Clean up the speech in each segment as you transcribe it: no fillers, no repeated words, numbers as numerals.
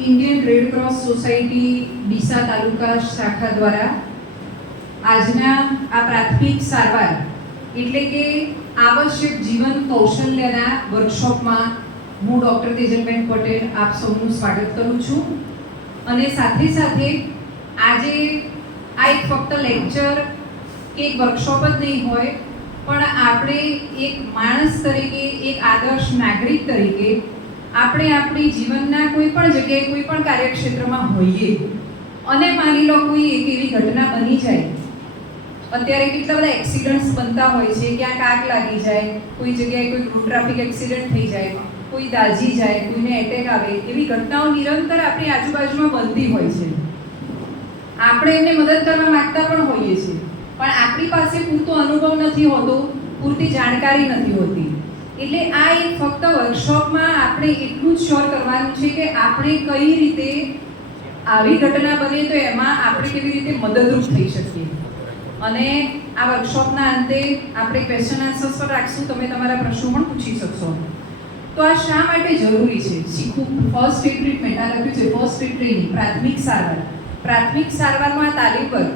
Indian Red Cross Society Deesa taluka શાખા દ્વારા આજના આ પ્રાથમિક સારવાર એટલે કે આવશ્યક જીવન કૌશલ્યના વર્કશોપમાં હું ડૉક્ટર તેજલબેન પટેલ આપ સૌનું સ્વાગત કરું છું. અને સાથે સાથે આજે આ એક ફક્ત લેક્ચર કે એક વર્કશોપ જ નહીં હોય, પણ આપણે એક માણસ તરીકે, એક આદર્શ નાગરિક તરીકે આપણે આપણી જીવનના કોઈ પણ જગ્યાએ કોઈ પણ કાર્યક્ષેત્રમાં હોઈએ અને માની લો કોઈ એક એવી ઘટના બની જાય. અત્યારે કેટલા બધા એક્સિડન્ટ્સ બનતા હોય છે, ક્યાંક આગ લાગી જાય, કોઈ જગ્યાએ કોઈ રોડ ટ્રાફિક એક્સિડન્ટ થઈ જાય, કોઈ દાઝી જાય, કોઈને એટેક આવે, એવી ઘટનાઓ નિરંતર આપણી આજુબાજુમાં બનતી હોય છે. આપણે એમને મદદ કરવા માંગતા પણ હોઈએ છીએ, પણ આપણી પાસે પૂરતો અનુભવ નથી હોતો, પૂરતી જાણકારી નથી હોતી. એટલે આ એક ફક્ત વર્કશોપમાં આપણે એટલું જ શ્યોર કરવાનું છે કે આપણે કઈ રીતે આવી ઘટના બને તો એમાં આપણે કેવી રીતે મદદરૂપ થઈ શકીએ. અને આ વર્કશોપના અંતે આપણે ક્વેશ્ચન આન્સર્સ પણ રાખશું, તમે તમારા પ્રશ્નો પણ પૂછી શકશો. તો આ શા માટે જરૂરી છે શીખવું? ફર્સ્ટ એડ ટ્રીટમેન્ટ આ લખ્યું છે, ફર્સ્ટ એડ ટ્રેનિંગ, પ્રાથમિક સારવાર. પ્રાથમિક સારવારમાં આ તાલીમ પર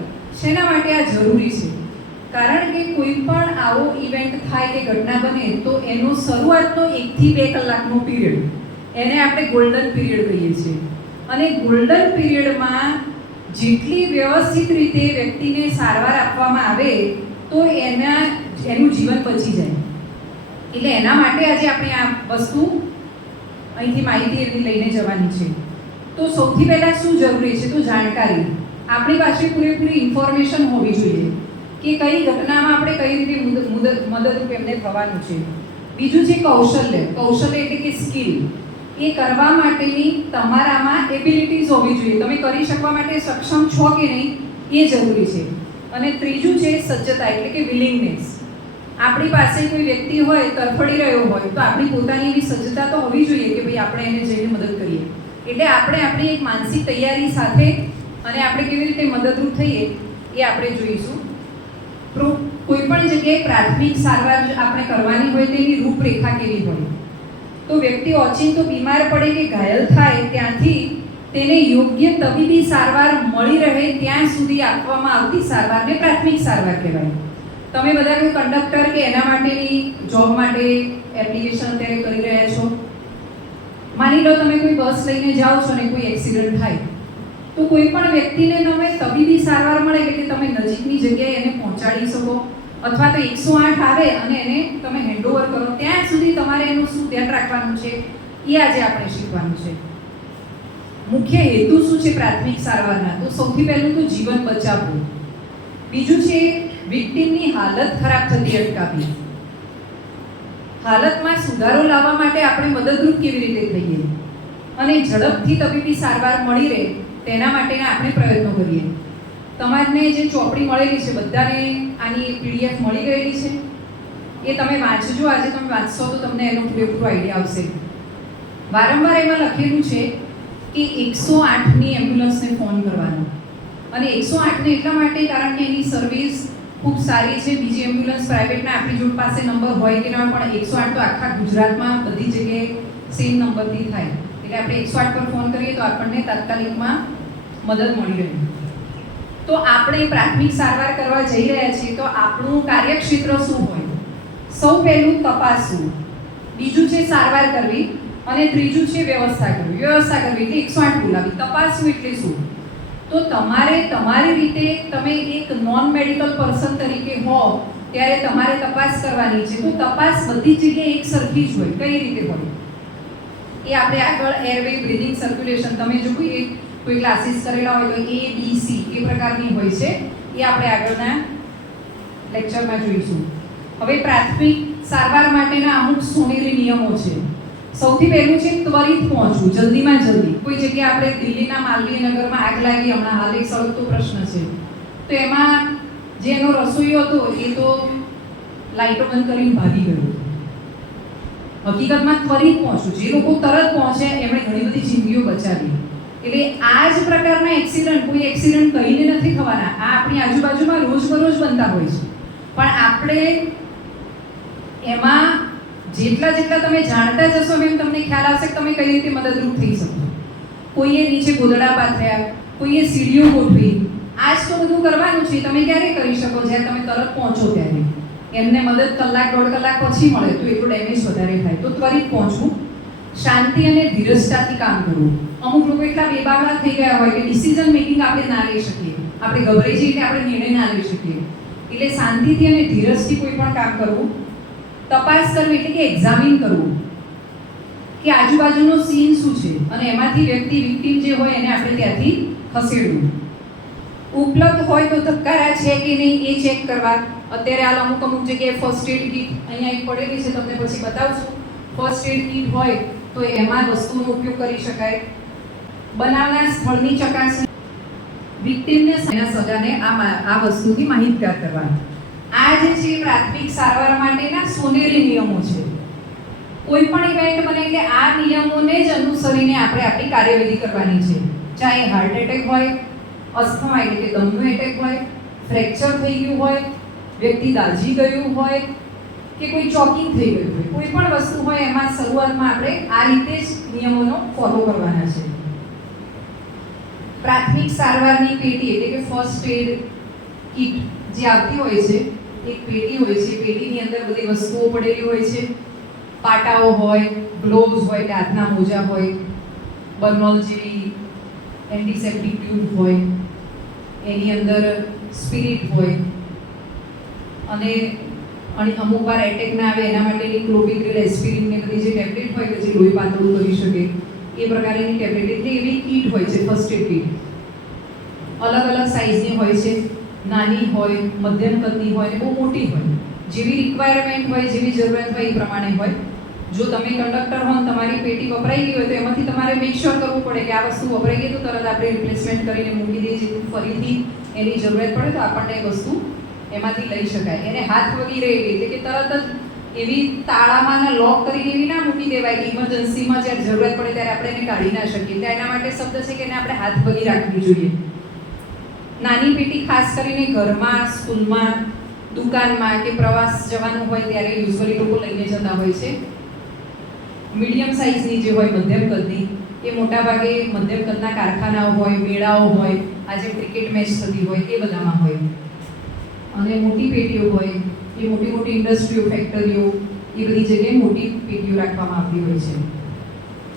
શેના માટે આ જરૂરી છે? કારણ કે કોઈ પણ આવો ઇવેન્ટ થાય કે ઘટના બને તો એનો શરૂઆતનો 1 થી 2 કલાકનો પીરિયડ, એને આપણે ગોલ્ડન પીરિયડ કહીએ છીએ. અને ગોલ્ડન પીરિયડમાં જેટલી વ્યવસ્થિત રીતે વ્યક્તિને સારવાર આપવામાં આવે તો એનું જીવન બચી જાય. એટલે એના માટે આજે આપણે આ વસ્તુ અહીંથી માહિતી એની લઈને જવાની છે. તો સૌથી પહેલાં શું જરૂરી છે? તો જાણકારી. આપણી પાસે પૂરેપૂરી ઇન્ફોર્મેશન હોવી જોઈએ કે કઈ ઘટનામાં આપણે કઈ રીતે મદદરૂપ એમને થવાનું છે. બીજું છે કૌશલ્ય. કૌશલ્ય એટલે કે સ્કિલ. એ કરવા માટેની તમારામાં એબિલિટીઝ હોવી જોઈએ. તમે કરી શકવા માટે સક્ષમ છો કે નહીં એ જરૂરી છે. અને ત્રીજું છે સજ્જતા એટલે કે વિલિંગનેસ. આપણી પાસે કોઈ વ્યક્તિ હોય, તરફડી રહ્યો હોય, તો આપણી પોતાની એવી સજ્જતા તો હોવી જોઈએ કે ભાઈ આપણે એને જઈને મદદ કરીએ. એટલે આપણે આપણી એક માનસિક તૈયારી સાથે અને આપણે કેવી રીતે મદદરૂપ થઈએ એ આપણે જોઈશું. કોઈ પણ જગ્યાએ પ્રાથમિક સારવાર આપણે કરવાની હોય તેની રૂપરેખા કેવી હોય? તો વ્યક્તિ ઓચિંતો બીમાર પડે કે ઘાયલ થાય ત્યાંથી તેને યોગ્ય તબીબી સારવાર મળી રહે ત્યાં સુધી આપવામાં આવતી સારવારને પ્રાથમિક સારવાર કહેવાય. તમે બધા કોઈ કંડક્ટર કે એના માટેની જોબ માટે એપ્લિકેશન અત્યારે કરી રહ્યા છો. માની લો તમે કોઈ બસ લઈને જાઓ છો અને કોઈ એક્સિડન્ટ થાય તો કોઈ પણ વ્યક્તિને તમે તબીબી સારવાર મળે એટલે કે તમે નજીકની જગ્યાએ એને પહોંચાડી શકો, અથવા તો 108 આવે અને એને તમે હેન્ડઓવર કરો, ત્યાં સુધી તમારે એનું શું ધ્યાન રાખવાનું છે એ આજે આપણે શીખવાનું છે. મુખ્ય હેતુ શું છે પ્રાથમિક સારવારના? તો સૌથી પહેલું તો જીવન બચાવવું. બીજું છે વિક્ટિમની હાલત ખરાબ થતી અટકાવવી. હાલતમાં સુધારો લાવવા માટે આપણે મદદરૂપ કેવી રીતે થઈએ અને ઝડપથી તબીબી સારવાર મળી રહે તેના માટેના આપણે પ્રયત્નો કરીએ. તમારને જે ચોપડી મળેલી છે, બધાને આની PDF મળી ગયેલી છે, એ તમે વાંચજો. આજે તમે વાંચશો તો તમને એનો પૂરેપૂરો આઈડિયા આવશે. વારંવાર એમાં લખેલું છે કે 108ની એમ્બ્યુલન્સને ફોન કરવાનો. અને 108ને એટલા માટે કારણ કે એની સર્વિસ ખૂબ સારી છે. બીજી એમ્બ્યુલન્સ પ્રાઇવેટના આપણી જોડ પાસે નંબર હોય કે ના, પણ 108 તો આખા ગુજરાતમાં બધી જગ્યાએ સેમ નંબરથી થાય. એટલે આપણે 108 પર ફોન કરીએ તો આપણને તાત્કાલિકમાં મદદ મળી રહે. તો આપણે પ્રાથમિક સારવાર કરવા જઈ રહ્યા છીએ તો આપણું કાર્યક્ષેત્ર શું હોય? સૌ પહેલું તપાસવું, બીજું છે સારવાર કરવી, અને ત્રીજું છે વ્યવસ્થા કરવી. વ્યવસ્થા કરવી એટલે 108 બોલાવી. તપાસવું એટલે શું? તો તમારે તમારી રીતે, તમે એક નોન મેડિકલ પર્સન તરીકે હો ત્યારે તમારે તપાસ કરવાની છે. તો તપાસ બધી જગ્યાએ એક સરખી જ હોય. કઈ રીતે હોય એ આપણે આગળ એરવે, બ્રીથિંગ, સર્ક્યુલેશન, તમે જો કોઈ ક્લાસીસ કરેલા હોય તો ABC એ પ્રકારની હોય છે. એ આપણે આગળના લેક્ચરમાં જોઈશું. હવે પ્રાથમિક સારવાર માટેના અમુક સોનેરી નિયમો છે. સૌથી પહેલું છે ત્વરિત પહોંચવું, જલ્દીમાં જલ્દી. કોઈ જગ્યાએ આપણે દિલ્હીના માલવીય નગરમાં આગ લાગી, હમણાં હાલ એક સળગતો પ્રશ્ન છે, તો એમાં જે એનો રસોઈયો હતો એ તો લાઇટો બંધ કરીને ભાગી ગયો. હકીકતમાં ત્વરિત પહોંચવું, જે લોકો તરત પહોંચે એમણે ઘણી બધી જિંદગીઓ બચાવી. એટલે આ જ પ્રકારના એક્સિડન્ટ, કોઈ એક્સિડન્ટ કહીને નથી થવાના, આ આપણી આજુબાજુમાં રોજબરોજ બનતા હોય છે. પણ આપણે એમાં જેટલા તમે જાણતા જશો એમ તમને ખ્યાલ આવશે કે તમે કઈ રીતે મદદરૂપ થઈ શકો. કોઈએ નીચે ગોદડા પાથર્યા, કોઈએ સીડીઓ ગોઠવી. આજ તો બધું કરવાનું છે. તમે ક્યારે કરી શકો? જ્યારે તમે તરત પહોંચો ત્યારે. એમને મદદ કલાક દોઢ કલાક પછી મળે તો એટલું ડેમેજ વધારે થાય. તો ત્વરિત પહોંચવું, શાંતિ અને ધીરજતાથી કામ કરવું. અમુક લોકો એટલા બેબાકડા થઈ ગયા હોય કે ડિસિઝન મેકિંગ આપણે ના લઈ શકીએ, આપણે ગભરાઈ જઈએ કે આપણે નિર્ણય ના લઈ શકીએ. એટલે શાંતિથી અને ધીરજથી કોઈ પણ કામ કરવું. તપાસ કરવી એટલે કે એક્ઝામિન કરવું કે આજુબાજુનો સીન શું છે અને એમાંથી વ્યક્તિ વિક્ટિમ જે હોય એને આપણે ત્યાંથી ખસેડવું. ઉપલબ્ધ હોય તો ધબકારા છે કે નહીં એ ચેક કરવા. અત્યારે હાલ અમુક જગ્યાએ ફર્સ્ટ એડ કીટ અહીંયા એક પડેલી છે, તમને પછી બતાવશું. ફર્સ્ટ એડ કીટ હોય તો એમાં વસ્તુનો ઉપયોગ કરી શકાય. બનાવના સ્થળની ચકાસણી, વિક્ટિમને એના સગાને આ વસ્તુથી માહિતગાર કરવા. આ જે છે પ્રાથમિક સારવાર માટેના સોનેરી નિયમો છે. કોઈ પણ ઇવેન્ટ બને એટલે આ નિયમોને જ અનુસરીને આપણે આપણી કાર્યવિધિ કરવાની છે. ચાહે હાર્ટ એટેક હોય, અસ્થમા એટલે કે દમનો એટેક હોય, ફ્રેક્ચર થઈ ગયું હોય, વ્યક્તિ દાઝી ગયું હોય કે કોઈ ચોકિંગ થઈ ગયું હોય, કોઈ પણ વસ્તુ હોય એમાં શરૂઆતમાં આપણે આ રીતે જ નિયમોનો ફોલો કરવાના છે. પ્રાથમિક સારવારની પેટી એટલે કે ફર્સ્ટ એડ કીટ જે આવતી હોય છે, એક પેટી હોય છે. પેટીની અંદર બધી વસ્તુઓ પડેલી હોય છે. પાટાઓ હોય, ગ્લોવ્સ હોય, હાથના મોજા હોય, બર્નોલ જેવી એન્ટીસેપ્ટિક ટ્યુબ હોય, એની અંદર સ્પિરિટ હોય અને અમુક વાર એટેક ના આવે એના માટેની ક્લોબિગ્રેલ, એસ્પિરિન ને બધી જે ટેબ્લેટ હોય કે જે લોહી પાતળું કરી શકે એ પ્રકારની ટેબ્લેટ. એટલે એવી કીટ હોય છે ફર્સ્ટ એડ કીટ. અલગ અલગ સાઇઝની હોય છે. નાની હોય, મધ્યમ કદની હોય અને બહુ મોટી હોય. જેવી રિક્વાયરમેન્ટ હોય, જેવી જરૂરિયાત હોય એ પ્રમાણે હોય. જો તમે કંડક્ટર હો તમારી પેટી વપરાઈ ગઈ હોય તો એમાંથી તમારે મેક શ્યોર કરવું પડે કે આ વસ્તુ વપરાઈ ગઈ તો તરત આપણે રિપ્લેસમેન્ટ કરીને મૂકી દઈએ, જેથી ફરીથી એની જરૂરિયાત પડે તો આપણને એ વસ્તુ એમાંથી લઈ શકાય. એને હાથ વગી રહેલી એટલે કે તરત જ એવી તાળામાં લોક કરીને એવી ના મૂકી દેવાય કે ઇમરજન્સીમાં જ્યારે જરૂરિયાત પડે ત્યારે આપણે એને કાઢી ના શકીએ. એટલે એના માટે શબ્દ છે કે એને આપણે હાથ વગી રાખવી જોઈએ. નાની પેટી ખાસ કરીને ઘરમાં, સ્કૂલમાં, દુકાનમાં કે પ્રવાસ જવાનું હોય ત્યારે યુઝ્યુઅલી લોકો લઈને જતા હોય છે. મીડિયમ સાઇઝની જે હોય, મધ્યમ કદની, એ મોટાભાગે મધ્યમ કદના કારખાનાઓ હોય, મેળાઓ હોય, આજે ક્રિકેટ મેચ થતી હોય એ બધામાં હોય. અને મોટી પેટીઓ હોય એ મોટી મોટી ઇન્ડસ્ટ્રીઓ, ફેક્ટરીઓ એ બધી જગ્યાએ મોટી પેટીઓ રાખવામાં આવતી હોય છે.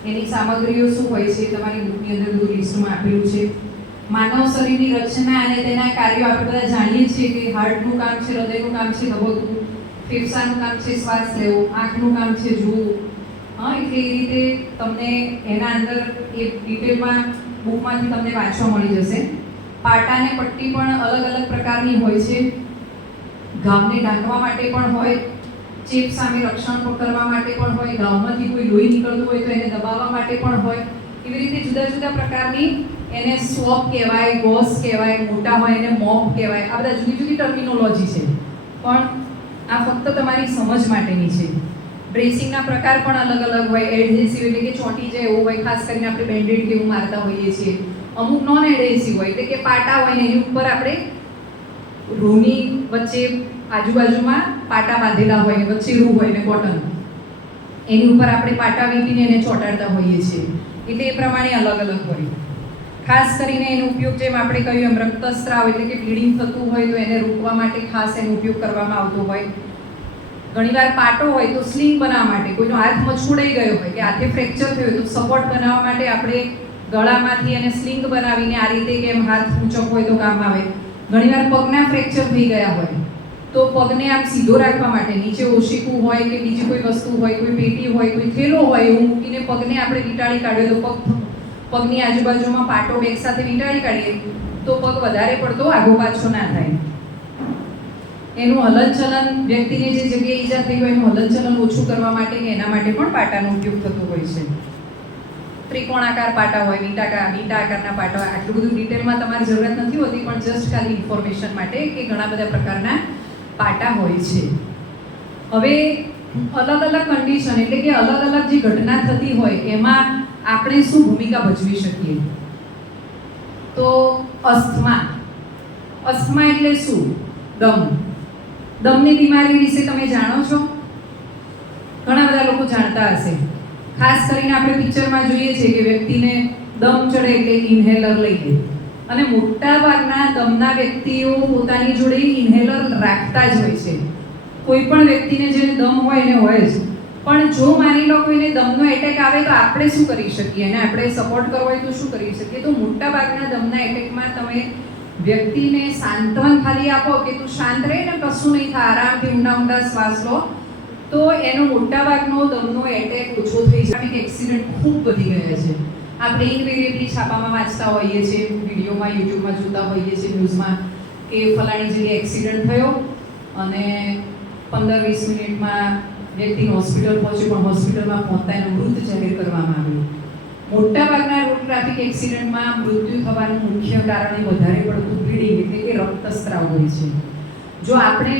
એની સામગ્રીઓ શું હોય છે તમારી બુકની અંદર બધું લિસ્ટમાં આપેલું છે. માનવ શરીરની રચના અને તેના કાર્યો આપણે બધા જાણીએ છીએ કે હાર્ટનું કામ છે, હૃદયનું કામ છે ધબકવું, ફેફસાનું કામ છે શ્વાસ લેવો, આંખનું કામ છે જોવું. એટલે એ રીતે તમને એના અંદર એ ડિટેલમાં બુકમાંથી તમને વાંચવા મળી જશે. પાટા અને પટ્ટી પણ અલગ અલગ પ્રકારની હોય છે. ઘાવને ઢાંકવા માટે પણ હોય, ચેપ સામે રક્ષણ કરવા માટે પણ હોય, ઘાવમાંથી કોઈ લોહી નીકળતું હોય તો એને દબાવવા માટે પણ હોય. એવી રીતે જુદા જુદા પ્રકારની એને સ્વોપ કહેવાય, ગોસ કહેવાય, મોટા હોય એને મોપ કહેવાય. આ બધા જુદી જુદી ટર્મિનોલોજી છે, પણ આ ફક્ત તમારી સમજ માટેની છે. ડ્રેસિંગના પ્રકાર પણ અલગ અલગ હોય. એડહેસિવ એટલે કે ચોંટી જાય એવું હોય, ખાસ કરીને આપણે બેન્ડેડ કે એવું મારતા હોઈએ છીએ. અમુક નોન એડહેસિવ હોય એટલે કે પાટા હોય ને એની ઉપર આપણે રૂની વચ્ચે આજુબાજુમાં પાટા બાંધેલા હોય, વચ્ચે રૂ હોય ને કોટન, એની ઉપર આપણે પાટા વીંટીને એને ચોંટાડતા હોઈએ છીએ. એટલે એ પ્રમાણે અલગ અલગ હોય. ખાસ કરીને એનો ઉપયોગ જેમ આપણે કહ્યું એમ રક્તસ્રાવ એટલે કે બ્લીડિંગ થતું હોય તો એને રોકવા માટે ખાસ એનો ઉપયોગ કરવામાં આવતો હોય. ઘણીવાર પાટો હોય તો સ્લિંગ બનાવવા માટે, કોઈનો હાથ મચકોડાઈ ગયો હોય કે હાથે ફ્રેક્ચર થયું તો સપોર્ટ બનાવવા માટે આપણે ગળામાંથી એને સ્લિંગ બનાવીને આ રીતે કેમ હાથ ઊંચો હોય તો કામ આવે. ઘણીવાર પગના ફ્રેક્ચર થઈ ગયા હોય તો પગને આમ સીધો રાખવા માટે નીચે ઓશીકું હોય કે બીજી કોઈ વસ્તુ હોય, કોઈ પેટી હોય, કોઈ થેલો હોય એવું મૂકીને પગને આપણે વીંટાળી કાઢીએ તો પગની આજુબાજુમાં પાટો બેગ સાથે વીંટાળી કાઢીએ તો પગ વધારે પડતો આગો પાછો ના થાય. એનું હલનચલન, વ્યક્તિને જે જગ્યાએ ઈજા થઈ હોય એનું હલનચલન ઓછું કરવા માટે કે એના માટે પણ પાટાનો ઉપયોગ થતો હોય છે. ત્રિકોણાકાર પાટા હોય, વીંટા આકારના પાટા હોય. આટલું બધું ડિટેલમાં તમારે જરૂરત નથી હોતી, પણ જસ્ટ ખાલી ઇન્ફોર્મેશન માટે કે ઘણા બધા પ્રકારના પાટા હોય છે. હવે અલગ અલગ કન્ડિશન એટલે કે અલગ અલગ જે ઘટના થતી હોય એમાં આપણે શું ભૂમિકા ભજવી શકીએ. તો અસ્થમા એટલે શું? દમની બીમારી વિશે તમે જાણો છો? ઘણા બધા લોકો જાણતા હશે. ખાસ કરીને આપણે પિક્ચરમાં જોઈએ છે કે વ્યક્તિને દમ ચડે એટલે ઇન્હેલર લઈ લે, અને મોટાભાગના દમના વ્યક્તિઓ પોતાની જોડે ઇન્હેલર રાખતા જ હોય છે. કોઈ પણ વ્યક્તિને જેને દમ હોય એને હોય જ. પણ જો માની લો કોઈને દમનો એટેક આવે તો આપણે શું કરી શકીએ, અને આપણે સપોર્ટ કરવો હોય તો શું કરી શકીએ? તો મોટાભાગના દમના એટેકમાં તમે વ્યક્તિને સાંત્વન ખાલી આપો કે તું શાંત રહે ને, કશું નહીં થાય, આરામથી ઊંડા ઊંડા શ્વાસ લો, તો એનો મોટાભાગનો દમનો એટેક ઓછો થઈ જાય. એક્સિડન્ટ ખૂબ વધી ગયા છે. આપણે ઇન્વેરિયેબલી છાપામાં વાંચતા હોઈએ છીએ, વિડીયોમાં યુટ્યુબમાં જોતા હોઈએ છીએ, ન્યૂઝમાં કે ફલાણી જગ્યાએ એક્સિડન્ટ થયો અને 15-20 મિનિટમાં વ્યક્તિ હોસ્પિટલ પહોંચ્યો, પણ હોસ્પિટલમાં પહોંચતા એનું મૃત જાહેર કરવામાં આવ્યું. મોટાભાગના રોડ ટ્રાફિક એક્સિડન્ટમાં મૃત્યુ થવાનું મુખ્ય કારણ એ વધારે પડતું બ્લીડિંગ એટલે કે રક્તસ્રાવ હોય છે. જો આપણે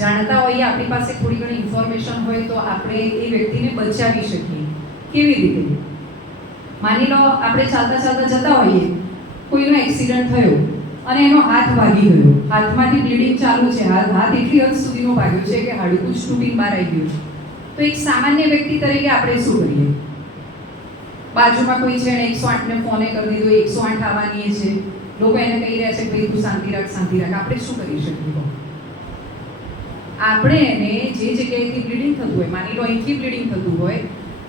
જાણતા હોઈએ, આપણી પાસે થોડી ઘણી ઇન્ફોર્મેશન હોય તો આપણે એ વ્યક્તિને બચાવી શકીએ. કેવી રીતે? માની લો આપણે ચાલતા ચાલતા જતા હોઈએ, કોઈનો એક્સિડન્ટ થયો અને એનો હાથ વાગી ગયો, હાથમાંથી બ્લીડિંગ ચાલુ છે, હાથ એટલી હદ સુધીનો ભાગ્યો છે કે હાડકું જ તૂટીને બહાર આવી ગયું. તો એક સામાન્ય વ્યક્તિ તરીકે આપણે શું કરીએ? બાજુમાં કોઈ છે ને 108 ને ફોને કરી દીધો, 108 આવવાની છે, લોકો એને કહી રહ્યા છે કે ભાઈ તું શાંતિ રાખ, શાંતિ રાખ. આપણે શું કરી શકીએ? આપણે એને જે જગ્યાએથી બ્લીડિંગ થતું હોય, માની લો અહીંથી બ્લીડિંગ થતું હોય,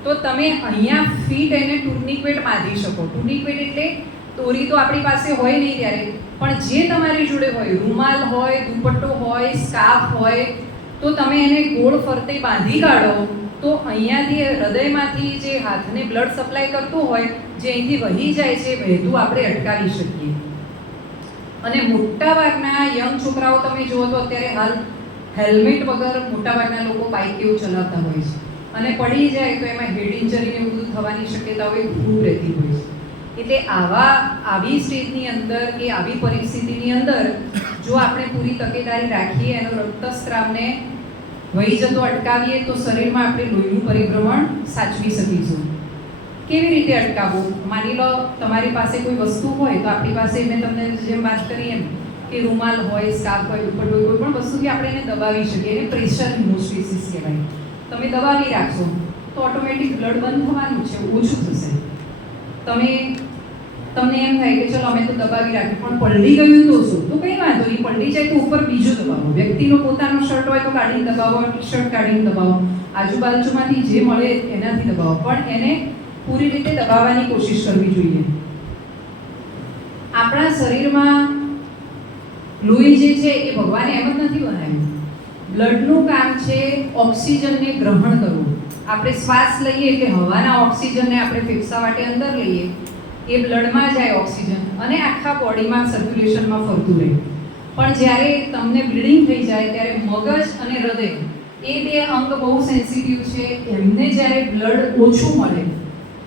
તો તમે અહીંયા ફીટ એને ટુર્નિક્વેટ બાંધી શકો. ટુર્નિક્વેટ એટલે દોરી તો આપણી પાસે હોય નહીં ત્યારે, પણ જે તમારી જોડે હોય, રૂમાલ હોય, દુપટ્ટો હોય, સ્કાર્ફ હોય, તો તમે એને ગોળ ફરતે બાંધી કાઢો, તો અહીંયાથી હૃદયમાંથી જે હાથને બ્લડ સપ્લાય કરતું હોય, જે અહીંથી વહી જાય છે, વહેતું આપણે અટકાવી શકીએ. અને મોટાભાગના યંગ છોકરાઓ તમે જુઓ તો અત્યારે હાલ હેલ્મેટ વગર મોટાભાગના લોકો બાઇક એવું ચલાવતા હોય છે, અને પડી જાય તો એમાં હેડ ઇન્જરી ને બધું થવાની શક્યતાઓ એ ખૂબ રહેતી હોય છે. એટલે આવી સ્ટેજની અંદર કે આવી પરિસ્થિતિની અંદર જો આપણે પૂરી તકેદારી રાખીએ, એનો રક્તસ્રાવને વહી જતો અટકાવીએ, તો શરીરમાં આપણે લોહીનું પરિભ્રમણ સાચવી શકીશું. કેવી રીતે અટકાવવું? માની લો તમારી પાસે કોઈ વસ્તુ હોય, તો આપણી પાસે મેં તમને જેમ વાત કરી એમ કે રૂમાલ હોય, સ્કાર્ફ હોય, દુપટ્ટો હોય, કોઈ પણ વસ્તુથી આપણે એને દબાવી શકીએ. એને પ્રેશર હિમોસ્ટેસિસ કહેવાય. તમે દબાવી રાખશો તો ઓટોમેટિક બ્લડ બંધ થવાનું છે, ઓછું થશે. તમને એમ થાય કે ચલો અમે તો દબાવી રાખ્યું, પણ પલળી ગયું તો શું? તો કંઈ વાંધો નહીં, પલળી જાય તો ઉપર બીજું દબાવો. વ્યક્તિનો પોતાનો શર્ટ હોય તો કાઢીને દબાવો, ટી શર્ટ કાઢીને દબાવો, આજુબાજુમાંથી જે મળે એનાથી દબાવો, પણ એને પૂરી રીતે દબાવવાની કોશિશ કરવી જોઈએ. આપણા શરીરમાં લોહી જે છે એ ભગવાને એમ જ નથી બનાવ્યું. બ્લડનું કામ છે ઓક્સિજનને ગ્રહણ કરવું. આપણે શ્વાસ લઈએ એટલે હવાના ઓક્સિજનને આપણે ફેફસા વાટે અંદર લઈએ, એ બ્લડમાં જાય ઓક્સિજન અને આખા બોડીમાં સર્ક્યુલેશનમાં ફરતું રહે. પણ જ્યારે તમને બ્લીડિંગ થઈ જાય ત્યારે મગજ અને હૃદય એ બે અંગ બહુ સેન્સિટિવ છે. એમને જ્યારે બ્લડ ઓછું મળે,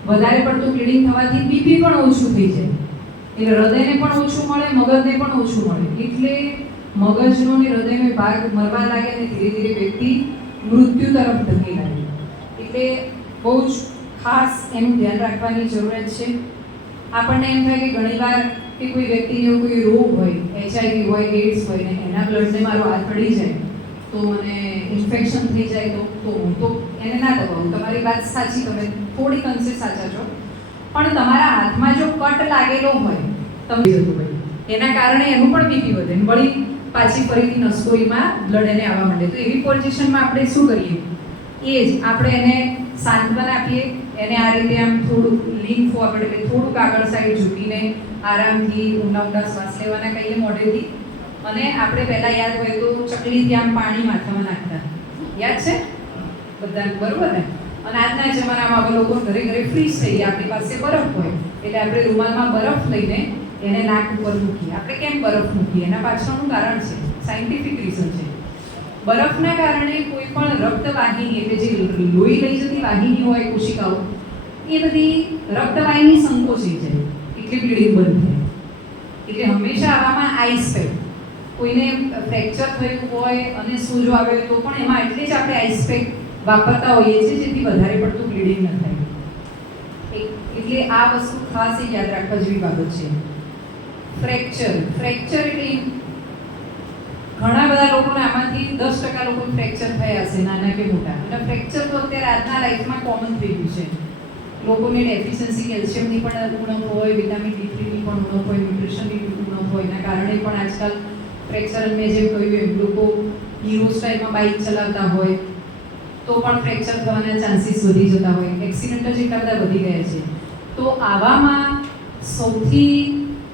વધારે પડતું બ્લીડિંગ થવાથી બીપી પણ ઓછું થઈ જાય, એટલે હૃદયને પણ ઓછું મળે, મગજને પણ ઓછું મળે, એટલે મગજનો ને હૃદયનો ભાગ મરવા લાગે અને ધીરે ધીરે વ્યક્તિ મૃત્યુ તરફ ધકેલાય લાગે. એટલે બહુ જ ખાસ એનું ધ્યાન રાખવાની જરૂરત છે. આપણને એમ થાય કે ઘણીવાર કે કોઈ વ્યક્તિને કોઈ રોગ હોય, HIV હોય, એડ્સ હોય, ને એના બ્લડને મારો હાથ પડી જાય તો મને ઇન્ફેક્શન થઈ જાય તો હું તો એને ના દબાવું. તમારી વાત સાચી, તમે થોડીક અંશે સાચા છો, પણ તમારા હાથમાં જો કટ લાગેલો હોય, તમે જતું હોય, એના કારણે એનું પણ બીપી વધે, વળી પાછી ફરીથી નસકોરીમાં બ્લડ એને આવવા માંડે. તો એવી પોઝિશનમાં આપણે શું કરીએ? એ જ આપણે એને સાંત્વન આપીએ, એને આ રીતે આમ થોડુંક લીન ફોરવર્ડ એટલે થોડુંક આગળ સાઈડ ઝૂકીને આરામથી ઊંડા ઊંડા શ્વાસ લેવાના કહીએ મોઢેથી. અને આપણે પહેલાં યાદ હોય તો ચકલીથી આમ પાણી માથામાં નાખતા, યાદ છે બધાને? બરોબર ને? અને આજના જમાનામાં હવે લોકો ઘરે ઘરે ફ્રીજ થઈ ગયા, આપણી પાસે બરફ હોય એટલે આપણે રૂમાલમાં બરફ લઈને એને નાક ઉપર મૂકીએ. આપણે કેમ બરફ મૂકીએ? એના પાછળનું કારણ છે, સાયન્ટિફિક રીઝન છે. બરફના કારણે કોઈ પણ રક્તવાહિની એટલે જે લોહી લઈ જતી વાહિની હોય, કોશિકાઓ, એ બધી રક્તવાહિની સંકોચાઈ જાય એટલે બ્લીડિંગ બંધ થાય. એટલે હંમેશા આવામાં આઈસ પેક, કોઈને ફ્રેક્ચર થયું હોય અને સોજો આવ્યો તો પણ એમાં એટલે જ આપણે આઈસ પેક વાપરતા હોઈએ છીએ, જેથી વધારે પડતું બ્લીડિંગ ન થાય. એટલે આ વસ્તુ ખાસ યાદ રાખવા જેવી બાબત છે. ફ્રેક્ચર એટલે ઘણા બધા લોકોને આમાંથી 10% લોકોને ફ્રેક્ચર થયા હશે, નાના કે મોટા. અને ફ્રેક્ચર તો અત્યારે આજના લાઈફમાં કોમન થઈ ગયું છે. લોકોને ડેફિશિયન્સી કેલ્શિયમની પણ ઉણપ હોય, વિટામિન D3ની પણ ઉણપ હોય, ન્યુટ્રિશનની ઉણપ હોય, એના કારણે પણ આજકાલ ફ્રેક્ચર, મેં જેમ કહ્યું એમ લોકો હીરો સ્ટાઇલમાં બાઇક ચલાવતા હોય તો પણ ફ્રેક્ચર થવાના ચાન્સીસ વધી જતા હોય, એક્સિડન્ટ જ એટલા બધા વધી ગયા છે. તો આવામાં સૌથી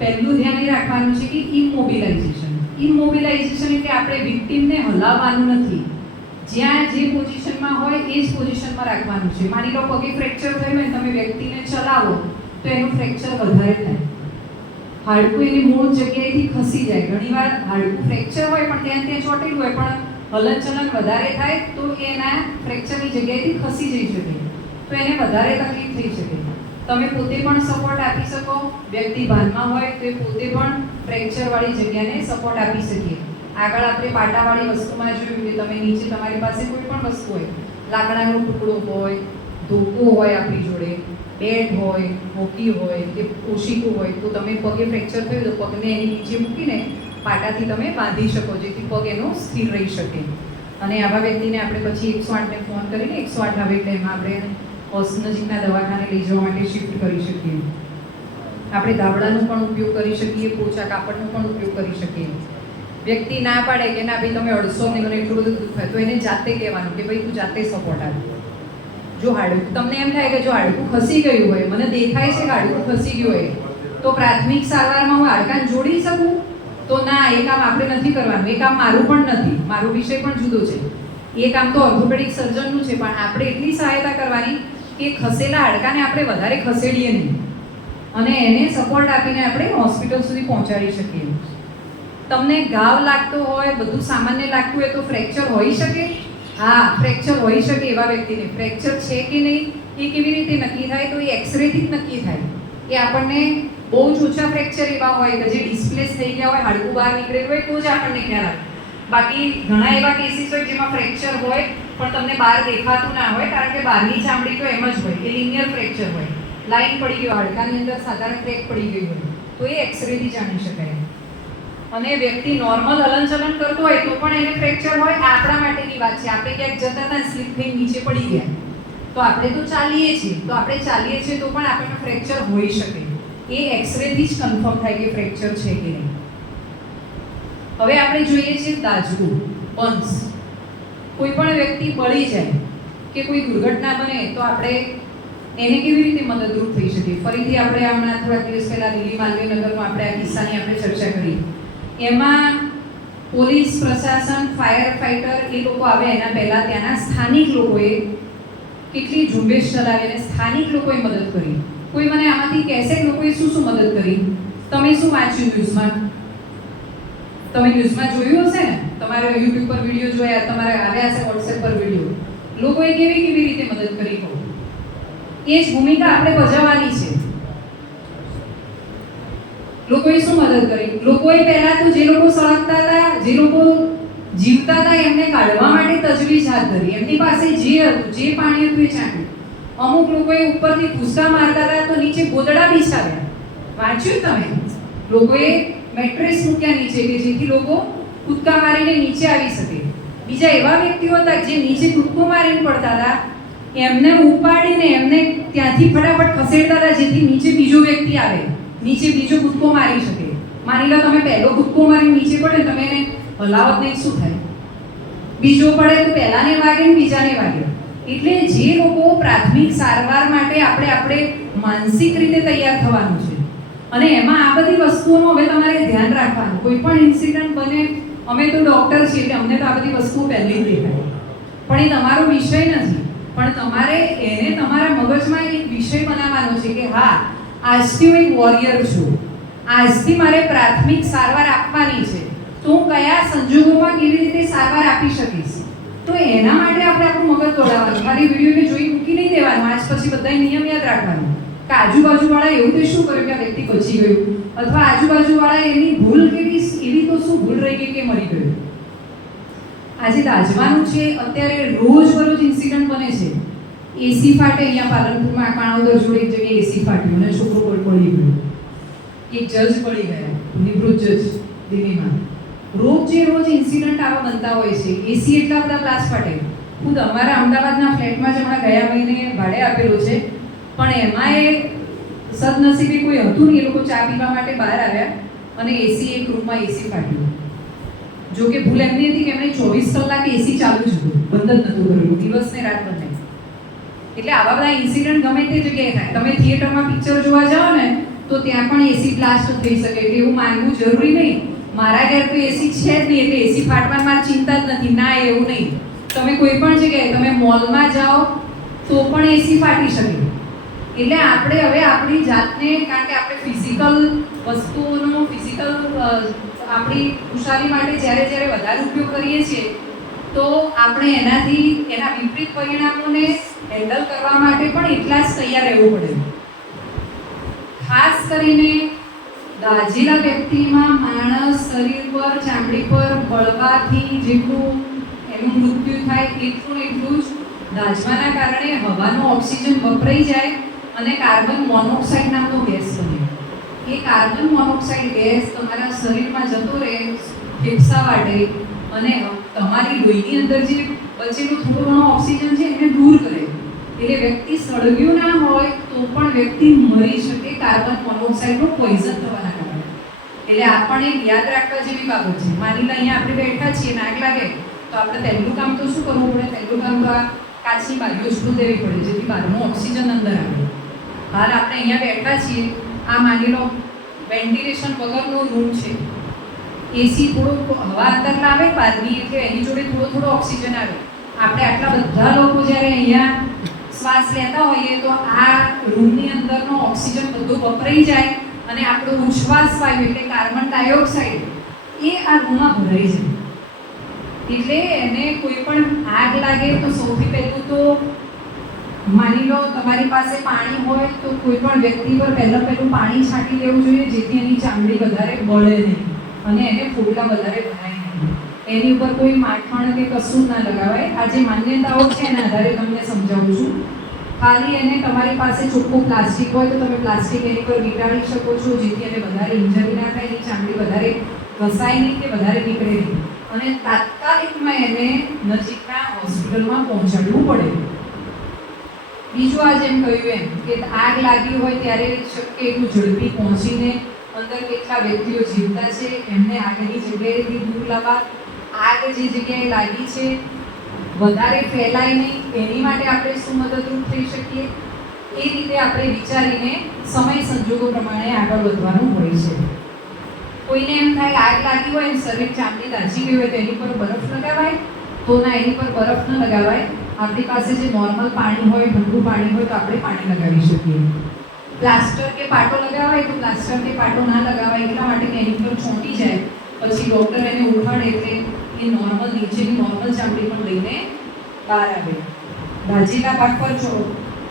પહેલું ધ્યાન એ રાખવાનું છે કે ઇમોબિલાઇઝેશન એટલે આપણે વિક્ટિમને હલાવવાનું નથી, જ્યાં જે પોઝિશનમાં હોય એ જ પોઝિશનમાં રાખવાનું છે. માની લો પગે ફ્રેક્ચર થયું હોય, તમે વ્યક્તિને ચલાવો તો એનું ફ્રેક્ચર વધારે થાય, હાડકું એની મૂળ જગ્યાએથી ખસી જાય. ઘણીવાર હાડકું ફ્રેક્ચર હોય પણ ત્યાં ચોટેલું હોય, પણ હલનચલન વધારે થાય તો એના ફ્રેક્ચરની જગ્યાએથી ખસી જઈ શકે, તો એને વધારે તકલીફ થઈ શકે. તમે પોતે પણ સપોર્ટ આપી શકો, વ્યક્તિ ભાનમાં હોય તો એ પોતે પણ ફ્રેક્ચરવાળી જગ્યાને સપોર્ટ આપી શકીએ. આગળ આપણે પાટાવાળી વસ્તુમાં જોયું કે તમે નીચે તમારી પાસે કોઈ પણ વસ્તુ હોય, લાકડાનો ટુકડો હોય, ધોકો હોય આપણી જોડે, બેટ હોય, હોકી હોય કે ઓશીકું હોય, તો તમે પગે ફ્રેક્ચર થયું તો પગને એની નીચે મૂકીને પાટાથી તમે બાંધી શકો, જેથી પગ એનો સ્થિર રહી શકે. અને આવા વ્યક્તિને આપણે પછી 108ને ફોન કરીને 108 આવે એટલે એમાં આપણે નજીકના દવાખાને લઈ જવા માટે શિફ્ટ કરી શકીએ. આપણે ધાબળાનો પણ ઉપયોગ કરી શકીએ, પોચા કાપડનો પણ ઉપયોગ કરી શકીએ. વ્યક્તિ ના પાડે કે ના ભાઈ તમે અડશો નહીં, મને એટલું બધું દુઃખ થાય, તો એને જાતે કહેવાનું કે ભાઈ તું જાતે સપોર્ટ આપ. જો હાડકું તમને એમ થાય કે જો હાડકું ખસી ગયું હોય, મને દેખાય છે કે હાડકું ખસી ગયું હોય, તો પ્રાથમિક સારવારમાં હું હાડકાને જોડી શકું? તો ના, એ કામ આપણે નથી કરવાનું, એ કામ મારું પણ નથી, મારો વિષય પણ જુદો છે. એ કામ તો ઓર્થોપેડિક સર્જનનું છે, પણ આપણે એટલી સહાયતા કરવાની કે ખસેલા હાડકાને આપણે વધારે ખસેડીએ નહીં અને એને સપોર્ટ આપીને આપણે હોસ્પિટલ સુધી પહોંચાડી શકીએ. તમને ઘાવ લાગતો હોય, બધું સામાન્ય લાગતું હોય તો ફ્રેક્ચર હોઈ શકે? હા, ફ્રેક્ચર હોઈ શકે. એવા વ્યક્તિને ફ્રેક્ચર છે કે નહીં એ કેવી રીતે નક્કી થાય? તો એ એક્સરેથી જ નક્કી થાય. એ આપણને બહુ જ ઓછા ફ્રેક્ચર એવા હોય કે જે ડિસ્પ્લેસ થઈ ગયા હોય, હાડકું બહાર નીકળેલું હોય તો જ આપણને ખ્યાલ આવે. બાકી ઘણા એવા કેસીસ હોય જેમાં ફ્રેક્ચર હોય પણ તમને બહાર દેખાતું ના હોય, કારણ કે બહારની ચામડી તો એમ જ હોય, એ લિનિયર ફ્રેક્ચર હોય, લાઈન પડી ગઈ હાડકાની અંદર, સાધારણ ક્રેક પડી ગઈ હોય, તો એ એક્સરેથી જાણી શકાય. અને વ્યક્તિ નોર્મલ હલનચલન કરતો હોય તો પણ એને ફ્રેક્ચર હોય, આપણા માટેની વાત છે. આપણે ક્યાંક જતા હતા, સ્લીપ થઈ નીચે પડી ગયા, તો આપણે તો ચાલીએ છીએ તો પણ આપણને ફ્રેક્ચર હોઈ શકે. એ એક્સરેથી જ કન્ફર્મ થાય કે ફ્રેક્ચર છે કે નહીં. હવે આપણે જોઈએ છીએ દાઝવું, બર્ન્સ. કોઈ પણ વ્યક્તિ બળી જાય કે કોઈ દુર્ઘટના બને તો આપણે એને કેવી રીતે મદદરૂપ થઈ શકીએ? ફરીથી આપણે હમણાં થોડા દિવસ પહેલા દિલ્હી માલવીનગરમાં આપણે આ કિસ્સાની આપણે ચર્ચા કરી. એમાં પોલીસ પ્રશાસન, ફાયર ફાઈટર એ લોકો આવે એના પહેલાં ત્યાંના સ્થાનિક લોકોએ કેટલી ઝુંબેશ ચલાવી અને સ્થાનિક લોકોએ મદદ કરી. કોઈ મને આમાંથી કહેશે લોકોએ શું શું મદદ કરી? તમે શું વાંચ્યું ન્યૂઝમાં? તમે ન્યૂઝમાં જોયું હશે ને, તમારે યુટ્યુબ પર વિડીયો જોયા, તમારે આવ્યા હશે વોટ્સએપ પર વિડીયો. લોકોએ કેવી રીતે મદદ કરી કહું? એ જ ભૂમિકા આપણે ભજવવાની છે. લોકોએ શું મદદ કરી? લોકોએ પહેલા તો જે લોકો સળગતા હતા, જે લોકો જીવતા હતા, એમને કાઢવા માટે તજવીજ હાથ ધરી. એમની પાસે જે હતું, જે પાણી હતું એ છાંટ્યું. અમુક લોકોએ ઉપરથી ભૂસકા મારતા હતા તો નીચે ગોદડા બિછાવ્યા. વાંચ્યું તમે? લોકોએ મેટ્રેસ મૂક્યા નીચે કે જેથી લોકો કૂદકા મારીને નીચે આવી શકે. બીજા એવા વ્યક્તિઓ હતા જે નીચે કૂદકો મારીને પડતા હતા, એમને ઉપાડીને એમને ત્યાંથી ફટાફટ ખસેડતા હતા જેથી નીચે બીજો વ્યક્તિ આવે, નીચે બીજો કૂદકો મારી શકે. માની લો તમે પહેલો કૂદકો મારીને નીચે પડે, તમે એને હલાવત નહીં, શું થાય? બીજો પડે તો પહેલાને વાગે ને બીજાને વાગે. એટલે જે લોકો પ્રાથમિક સારવાર માટે આપણે માનસિક રીતે તૈયાર થવાનું છે. અને એમાં આ બધી વસ્તુઓનું હવે તમારે ધ્યાન રાખવાનું. કોઈ પણ ઇન્સિડન્ટ બને, અમે તો ડૉક્ટર છીએ એટલે અમને તો આ બધી વસ્તુઓ પહેલી જ દેખાય, પણ એ તમારો વિષય નથી. પણ તમારે એને તમારા મગજમાં એક વિષય બનાવવાનો છે કે હા, આજથી હું એક વોરિયર છું, આજથી મારે પ્રાથમિક સારવાર આપવાની છે, તો હું કયા સંજોગોમાં કેવી રીતે સારવાર આપી શકીશ. તો એના માટે આપણે આપણું મગજ દોડાવવાનું. ખાલી વિડીયોને જોઈ મૂકી નહીં દેવાનું. આજ પછી બધા નિયમ યાદ રાખવાનું કે આજુબાજુવાળા એવું તે શું કર્યું કે આ વ્યક્તિ બચી ગયું, અથવા આજુબાજુવાળા એની ભૂલ એવી તો શું ભૂલ રહી ગઈ કે મરી ગયું. આજે દાઝવાનું છે. અત્યારે રોજબરોજ ઇન્સિડન્ટ બને છે. એસી ફાટે, અહીંયા પાલનપુરમાં કાણોદર જોડે એક જગ્યાએ એસી ફાટ્યું અને છોકરો પડી ગયો. એક જજ પડી ગયા, નિવૃત્ત જજ દિલ્હીમાં. રોજ ઇન્સિડન્ટ આવા બનતા હોય છે. એસી એટલા બધા બ્લાસ્ટ ફાટે. ખુદ અમારા અમદાવાદના ફ્લેટમાં જ હમણાં ગયા મહિને ભાડે આપેલો છે, પણ એમાં એ સદનસીબે કોઈ હતું નહીં, એ લોકો ચા પીવા માટે બહાર આવ્યા અને એસી એક રૂમમાં એસી ફાટ્યું. જો કે ભૂલ એમની હતી કે એમણે 24 કલાક એસી ચાલુ જ હતું, બંધ જ નહોતું કરેલું, દિવસ ને રાત બંધ. એટલે આવા બધા ઇન્સિડન્ટ ગમે તે જગ્યાએ થાય. તમે થિયેટરમાં પિક્ચર જોવા જાઓ ને તો ત્યાં પણ એસી બ્લાસ્ટ થઈ શકે, એટલે એવું માનવું જરૂરી નહીં. મારા ઘેર તો એસી છે જ નહીં એટલે એસી ફાટવાની મારી ચિંતા જ નથી. ના, એવું નહીં. તમે કોઈ પણ જગ્યાએ, તમે મોલમાં જાઓ તો પણ એસી ફાટી શકે. એટલે આપણે હવે આપણી જાતને, કારણ કે આપણે ફિઝિકલ વસ્તુઓનો આપણી ખુશાલી માટે જ્યારે વધારે ઉપયોગ કરીએ છીએ તો આપણે એના વિપરીત પરિણામોને હેન્ડલ કરવા માટે પણ એટલા જ તૈયાર રહેવું પડે. ખાસ કરીને દાઝેલા વ્યક્તિમાં માણસ શરીર પર, ચામડી પર બળવાથી જેટલું એનું મૃત્યુ થાય એટલું જ દાઝવાના કારણે હવાનો ઓક્સિજન વપરાઈ જાય અને કાર્બન મોનોક્સાઇડ નામનો ગેસ બને. એ કાર્બન મોનોક્સાઇડ ગેસ તમારા શરીરમાં જતો રહે ફેફસા વાટે અને તમારી લોહીની અંદર જે બચેલું થોડું ઘણો ઓક્સિજન છે એને દૂર કરે. એટલે વ્યક્તિ સળગ્યું ના હોય તો પણ વ્યક્તિ મરી શકે કાર્બન મોનોક્સાઇડનું પોઈઝન થવાના કારણે. એટલે આપણને યાદ રાખવા જેવી બાબત છે. માની લો અહીંયા આપણે બેઠા છીએ, આગ લાગે તો આપણે પહેલું કામ તો શું કરવું પડે? પહેલું કામ તો આ કાચની બારીઓ છૂટ દેવી પડે જેથી બહારનું ઓક્સિજન અંદર આવે. હાલ આપણે અહીંયા બેઠા છીએ, આ માની લો વેન્ટિલેશન વગરનો રૂમ છે, એસી થોડું હવા અંદર લાવે બહારની, એટલે એની જોડે થોડો ઓક્સિજન આવે. આપણે આટલા બધા લોકો જ્યારે અહીંયા શ્વાસ લેતા હોઈએ તો આ રૂમની અંદરનો ઓક્સિજન બધો વપરાઈ જાય અને આપણો ઉચ્છ્વાસ વાયુ એટલે કાર્બન ડાયોક્સાઇડ એ આ રૂમમાં ભરાઈ જાય. એટલે એને કોઈ પણ આગ લાગે તો સૌથી પહેલું તો માની લો તમારી પાસે પાણી હોય તો કોઈ પણ વ્યક્તિ પર પહેલું પાણી છાંટી દેવું જોઈએ જેથી એની ચામડી વધારે બળે નહીં અને એને ફોડલા વધારે ભરાય નહીં. એની ઉપર કોઈ માખણ કે કશું ના લગાવાય. આ જે માન્યતાઓ છે એના આધારે તમને સમજાવું છું. ખાલી એને તમારી પાસે ચોખ્ખું પ્લાસ્ટિક હોય તો તમે પ્લાસ્ટિક એની પર વીંટાળી શકો છો જેથી એને વધારે ઇન્જરી ના થાય, એની ચામડી વધારે ઘસાય નહીં કે વધારે નીકળે નહીં અને તાત્કાલિકમાં એને નજીકના હોસ્પિટલમાં પહોંચાડવું પડે. બીજું આ જેમ કહ્યું એમ કે આગ લાગી હોય ત્યારે શક્ય એટલું ઝડપી પહોંચીને અંદર કેટલા વ્યક્તિઓ જીવતા છે એમને આગળની જગ્યાએથી દૂર લાવવા. આગ જે જગ્યાએ લાગી છે વધારે ફેલાય નહીં એની માટે આપણે શું મદદરૂપ થઈ શકીએ એ રીતે આપણે વિચારીને સમય સંજોગો પ્રમાણે આગળ વધવાનું હોય છે. કોઈને એમ થાય આગ લાગી હોય શરીર ચામડી દાઝી ગઈ હોય તો એની પર બરફ લગાવાય? તો ના, એની પર બરફ ન લગાવાય. આપણી પાસે જે નોર્મલ પાણી હોય, ઠંડુ પાણી હોય તો આપણે પાણી લગાવી શકીએ. પ્લાસ્ટર કે પાટો લગાવાય તો પ્લાસ્ટર કે પાટો ના લગાવાય એટલા માટે કે એની પર ચોંટી જાય પછી ડૉક્ટર એને ઉખાડે એટલે એ નોર્મલ નીચેની નોર્મલ ચામડી પણ લઈને બહાર આવે. દાઝેલા ભાગ પર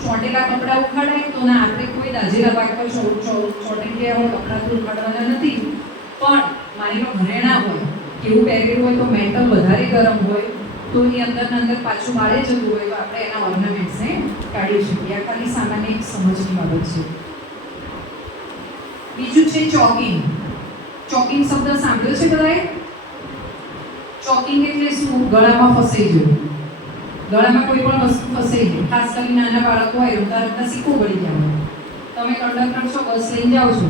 ચોંટેલા કપડાં ઉખાડાય તો ના, આપણે કોઈ દાઝેલા ભાગ પર ચોંટેલા કપડાં તો ઉખાડવાના નથી. પણ માની લો ઘરેણા હોય, કેવું પહેરેલું હોય તો મેટલ વધારે ગરમ હોય તો એની અંદર પાછું બાળે જતું હોય તો આપણે એના ઓર્નામેન્ટ્સને કાઢી શકીએ. આ ખાલી સામાન્ય એક સમજની બાબત છે. બીજું છે ચોકિંગ. ચોકિંગ શબ્દ સાંભળ્યો છે બધાએ? ચોકિંગ એટલે શું? ગળામાં ફસાઈ જવું. ગળામાં કોઈ પણ વસ્તુ ફસાઈ જાય, ખાસ કરીને નાના બાળકો હોય રમતા સિક્કો પડી જાય. તમે કંડક્ટર છો, બસ લઈને જાઓ છો,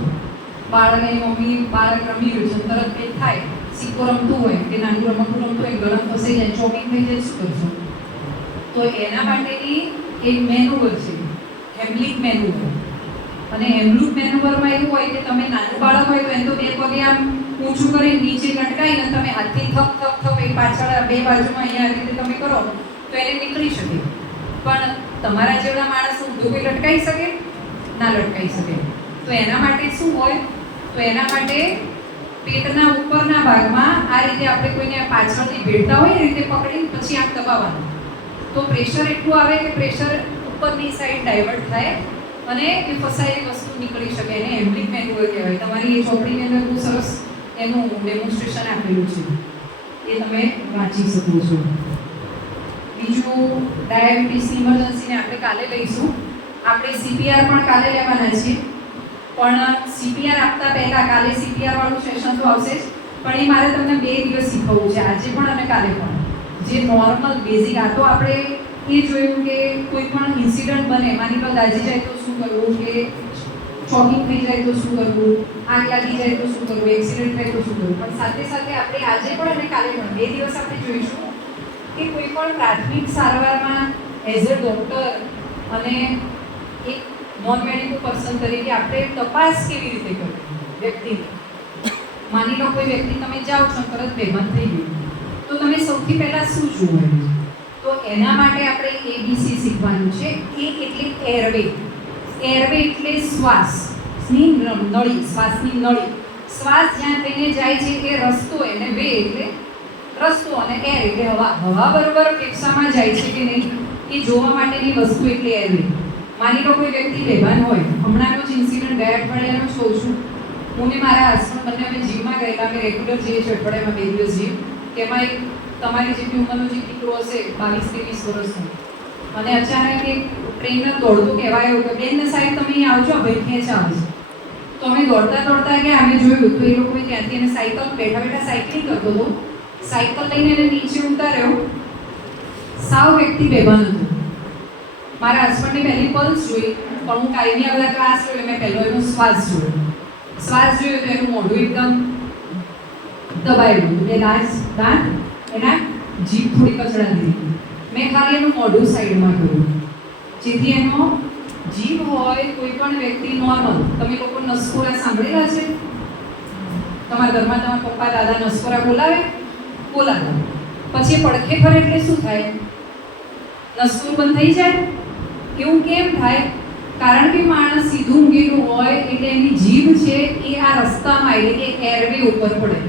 બાળકની મમ્મી બાળક રમી રહ્યું છે, તરત કંઈક થાય, સિક્કો રમતું હોય કે નાનું રમકડું રમતું હોય, ગળામાં ફસાઈ જાય, ચોકિંગ થઈ જાય, શું કરશો? તો એના માટેની એક મેનુવર છે, હેમલિક મેનુવર. અને હેમલિક મેનુવરમાં એવું હોય કે તમે નાનું બાળક હોય તો એને તો બે પગે આમ ઊંચું કરીને નીચે લટકાઈને તમે હાથથી થપ થપ થપ એ પાછળ બે બાજુમાં અહીંયા રીતે તમે કરો તો એને નીકળી શકે. પણ તમારા જેવડા માણસ ઊંધું કોઈ લટકાઈ શકે? ના લટકાઈ શકે. તો એના માટે શું હોય? તો એના માટે પેટના ઉપરના ભાગમાં આ રીતે આપણે કોઈને પાછળથી ભેળતા હોય એ રીતે પકડીને પછી આમ દબાવવાનું તો પ્રેશર એટલું આવે કે પ્રેશર ઉપરની સાઈડ ડાયવર્ટ થાય અને એ ફસાયેલી વસ્તુ નીકળી શકે. એને હેમલિક મેનુવર કહેવાય. તમારી એ ચોપડીની અંદર બહુ સરસ એનું ડેમોન્સ્ટ્રેશન આપેલું છે, એ તમે વાંચી શકો છો. બીજું ડાયાબિટીસની ઇમરજન્સીને આપણે કાલે લઈશું. આપણે સીપીઆર પણ કાલે લેવાના છીએ, પણ સીપીઆર આપતા પહેલાં કાલે સીપીઆર વાળું સેશન તો આવશે જ, પણ એ મારે તમને 2 દિવસ શીખવવું છે, આજે પણ અને કાલે પણ. જે નોર્મલ બેઝિક, આ તો આપણે એ જોયું કે કોઈ પણ ઇન્સિડન્ટ બને, માની લો દાઝી જાય તો શું કરવું, કે શોકિંગ થઈ જાય તો શું કરવું, આગ લાગી જાય તો શું કરવું, એક્સિડન્ટ થાય તો શું કરવું. પણ સાથે સાથે આપણે આજે પણ અને કાલે પણ 2 દિવસ આપણે જોઈશું કે કોઈ પણ પ્રાથમિક સારવારમાં એઝ અ ડૉક્ટર અને એક નોન મેડિકલ પર્સન તરીકે આપણે તપાસ કેવી રીતે કરવી વ્યક્તિની. માની લો કોઈ વ્યક્તિ તમે જાઓ છો તરત બેભાન થઈ ગયું, તો તમે સૌથી પહેલાં શું જુઓ? તો એના માટે આપણે ABC શીખવાનું છે. એ એટલે એરવે. એરવે એટલે શ્વાસની નળી, શ્વાસની નળી. શ્વાસ જ્યાં થઈને જાય છે એ રસ્તો, એને વે એટલે રસ્તો અને એર એટલે હવા. હવા બરોબર ફેફસામાં જાય છે કે નહીં એ જોવા માટેની વસ્તુ એટલે એરવે. માની લો કોઈ વ્યક્તિ બેભાન હોય, હમણાંનો જ ઇન્સિડન્ટ ગયા અઠવાડિયાનો જ કહું છું. હું ને મારા હસબન્ડ બંને અમે જીમમાં ગયેલા, અમે રેગ્યુલર જઈએ છીએ અઠવાડિયામાં 2 દિવસ જીમ. કે એમાં એક તમારી જેટલી ઉંમરનો જે દીકરો હશે 22-23 વર્ષનો, અને અચાનક એક ટ્રેનર દોડતો કહેવાયો કે બેન સાહેબ તમે અહીં આવજો, ભાઈ ખેંચ આવે છે. તો અમે દોડતા દોડતા ગયા, અમે જોયું તો એ લોકોએ ત્યાંથી એને સાયકલ બેઠા બેઠા સાયકલિંગ કરતો હતો, સાયકલ લઈને એને નીચે ઉતાર્યો, સાવ વ્યક્તિ બેભાન હતો. મારા હસબન્ડે પહેલી પલ્સ જોઈ, પણ હું કાયમી આ બધા ક્લાસ જોયો, મેં પહેલો એનો શ્વાસ જોયો. શ્વાસ જોયો તો એનું મોઢું એકદમ દબાયેલું, એ દાંત એના જીભ થોડી કચડાતી હતી. મેં ખાલી એનું મોઢું સાઈડમાં કર્યું, જેથી એનો જીભ હોય કોઈ પણ વ્યક્તિ નોર્મલ. તમે લોકો નસકોરા સાંભળેલા છે? તમારા ઘરમાં તમારા પપ્પા દાદા નસકોરા બોલાવે? પછી પડખે ફરે એટલે શું થાય? નસકોર બંધ થઈ જાય. એવું કેમ થાય? કારણ કે માણસ સીધું ઊંઘેલું હોય એટલે એની જીભ છે એ આ રસ્તામાં એટલે કે એરવે ઉપર પડે.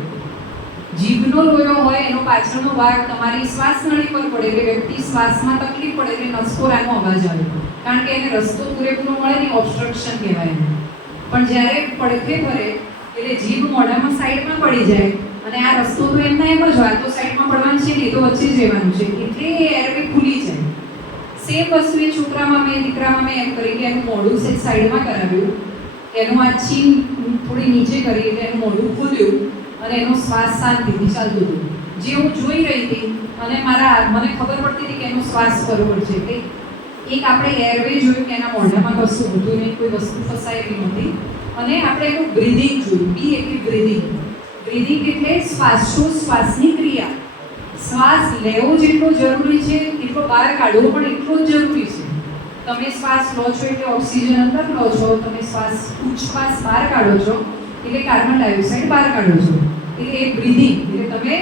જીભનો લોયો હોય એનો પાછળનો ભાગ તમારી શ્વાસ નળી પર પડે એટલે વ્યક્તિ શ્વાસમાં તકલીફ પડે એટલે નસકોરાનો અવાજ આવે, કારણ કે એને રસ્તો પૂરેપૂરો મળે ને ઓબ્સ્ટ્રક્શન કહેવાય એને. પણ જ્યારે પડખે ફરે એટલે જીભ મોઢામાં સાઈડમાં પડી જાય અને આ રસ્તો તો એમના એમ જ હોય, તો સાઈડમાં પડવાનું છે નહીં, તો વચ્ચે જ રહેવાનું છે, એટલે એ એરવે ખુલી જાય. સેમ વસ્તુ એ છોકરામાં મેં દીકરામાં મેં એમ કરી કે એનું મોઢું છે સાઈડમાં કરાવ્યું, એનું આ છીન થોડી નીચે કરી એટલે એનું મોઢું ખોલ્યું અને એનો શ્વાસ શાંતિથી ચાલતો હતો. જે હું જોઈ રહી હતી અને મને ખબર પડતી હતી કે એનો શ્વાસ બરોબર છે. એટલે એક આપણે એરવે જોયું કે એના મોઢામાં કશું હતું નહીં, કોઈ વસ્તુ ફસાયેલી નહોતી. અને આપણે એનું બ્રીધિંગ જોયું. બી એટલે બ્રીધિંગ. બ્રીધિંગ એટલે શ્વાસોશ્વાસની ક્રિયા. શ્વાસ લેવો જેટલો જરૂરી છે એટલો બહાર કાઢવો પણ એટલો જ જરૂરી છે. તમે શ્વાસ લો છો એટલે ઓક્સિજન અંદર લો છો, તમે ઉચ્છ્વાસ બહાર કાઢો છો એટલે કાર્બન ડાયોક્સાઇડ બહાર કાઢો છો. એટલે એ બ્રીધિંગ એટલે તમે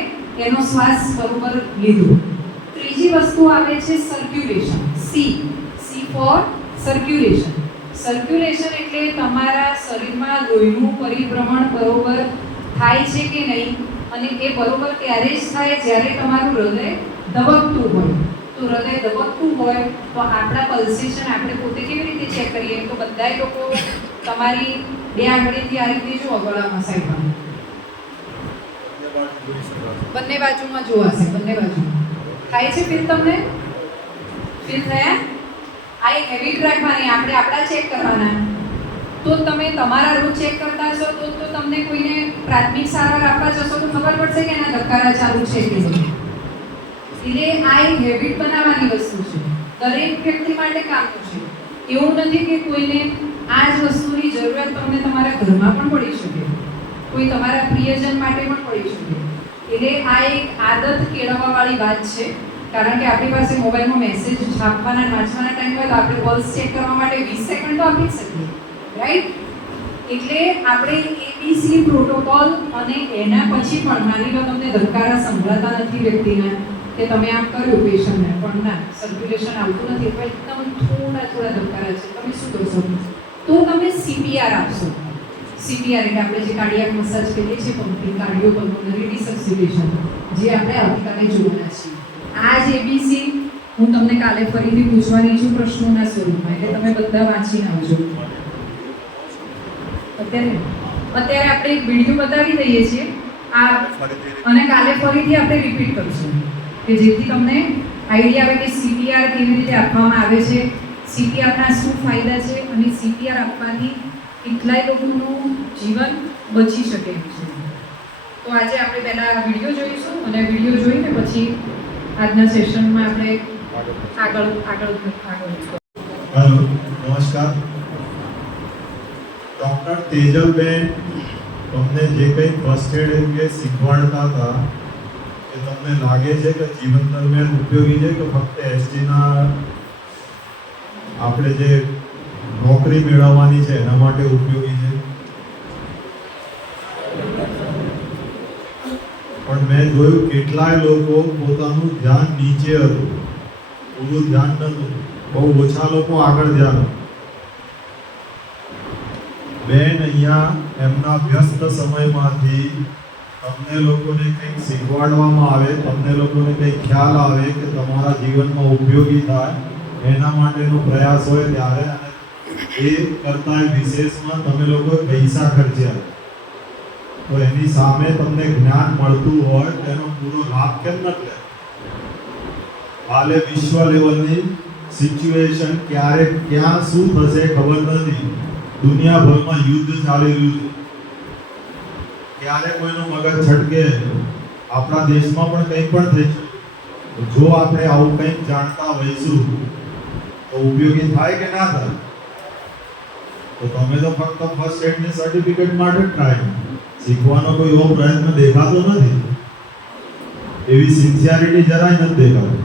એનો શ્વાસ બરોબર લીધો. ત્રીજી વસ્તુ આવે છે circulation. C for circulation. Circulation એટલે તમારા શરીરમાં લોહીનું પરિભ્રમણ બરોબર થાય છે કે નહીં, અને એ બરોબર ત્યારે જ થાય જ્યારે તમારું હૃદય ધબકતું હોય. તો હૃદય ધબકતું હોય તો આપણા પલ્સેશન આપણે પોતે કેવી રીતે ચેક કરીએ? તો બધાય લોકો તમારી 2 આંગળીથી આ રીતે જુઓ, ગળામાં સાઈડમાં બંને બાજુમાં જોવાશે, બંને બાજુમાં થાય છે. ફીલ તમને ફીલ થયા? આ એક હેબિટ રાખવાની, આપણે આપણા ચેક કરવાના. તો તમે તમારા રોજ ચેક કરતા હશો તો તમને કોઈને પ્રાથમિક સારવાર આપવા જશો તો ખબર પડશે કે એના ધબકારા ચાલુ છે કે નહીં. એટલે આ એક હેબિટ બનાવવાની વસ્તુ છે, દરેક વ્યક્તિ માટે કામનું છે. એવું નથી કે કોઈને આ જ વસ્તુની જરૂરિયાત તમને તમારા ઘરમાં પણ પડી શકે, કોઈ તમારા પ્રિયજન માટે પણ પડી શકે. એટલે આ એક આદત કેળવવાવાળી વાત છે. કારણ કે આપણી પાસે મોબાઈલમાં મેસેજ છાપવાના વાંચવાના ટાઈમ હોય તો આપણે પલ્સ ચેક કરવા માટે 20 સેકન્ડ તો આપી જ શકીએ, રાઈટ? એટલે આપણે ABC પ્રોટોકોલ અને એના પછી પણ માની લો તમને ધબકારા સંભળાતા નથી વ્યક્તિના, કે તમે આમ કર્યું પેશન્ટને પણ ના સર્ક્યુલેશન આવતું નથી, તો એકદમ થોડા ધબકારા છે, તમે શું કરશો? તો તમે CPR આપશો. CPR એટલે આપણે જે કાર્ડિયાક મસાજ કહીએ છીએ, પમ્પિંગ કાર્ડિયો પલ્મોનરી રિસબ્સ્ટિટ્યુશન, જે આપણે આવતીકાલે જોવાના છીએ. આ જ ABC હું તમને કાલે ફરીથી પૂછવાની છું પ્રશ્નોના સ્વરૂપમાં, એટલે તમે બધા વાંચીને આવજો. અત્યારે આપણે એક વિડીયો બતાવી દઈએ છીએ આ, અને કાલે ફરીથી આપણે રિપીટ કરીશું કે જેથી તમને આઈડિયા આવે કે CPR કેવી રીતે આપવામાં આવે છે, CPRના શું ફાયદા છે અને CPR આપવાથી કેટલાય લોકોનું જીવન બચી શકે એમ છે. તો આજે આપણે પહેલાં વિડીયો જોઈશું અને વિડીયો જોઈને પછી આજના સેશનમાં આપણે આગળ હેલો, નમસ્કાર. ડૉક્ટર તેજલબેન તમને જે કંઈ ફર્સ્ટ એડ અંગે શીખવાડતા હતા એ તમને લાગે છે કે જીવન દરમિયાન ઉપયોગી છે કે ફક્ત એસટીના આપણે જે નોકરી મેળવવાની છે એના માટે ઉપયોગી છે? પણ મેં જોયું કેટલાય લોકો પોતાનું ધ્યાન નીચે હતું, પૂરું ધ્યાન નહોતું, બહુ ઓછા લોકો આગળ ધ્યાન હતું. બેન અહીંયા એમના વ્યસ્ત સમયમાંથી તમને લોકોને કંઈક શીખવાડવામાં આવે, તમને લોકોને કંઈક ખ્યાલ આવે કે તમારા જીવનમાં ઉપયોગી થાય એના માટેનો પ્રયાસ હોય ત્યારે, અને એ કરતા વિશેષમાં તમે લોકો પૈસા ખર્ચ્યા તો એની સામે તમને જ્ઞાન મળતું હોય તેનો પૂરો લાભ કેમ નથી લેતા? હાલે વિશ્વ લેવલની સિચ્યુએશન ક્યારે ક્યાં શું થશે ખબર નથી. દુનિયાભરમાં યુદ્ધ ચાલી રહ્યું છે. ક્યારે કોઈનું મગજ છટકે, આપણા દેશમાં પણ કંઈ પણ થઈ શકે. જો આપણે આવું કંઈક જાણતા હોઈશું તો ઉપયોગી થાય કે ના થાય? તો તમે તો ફક્ત ફર્સ્ટ એડની સર્ટિફિકેટ માટે જ ટ્રાય શીખવાનો કોઈ એવો પ્રયત્ન દેખાતો નથી. એવી સિન્સિયરિટી જરાય નથી દેખાતી.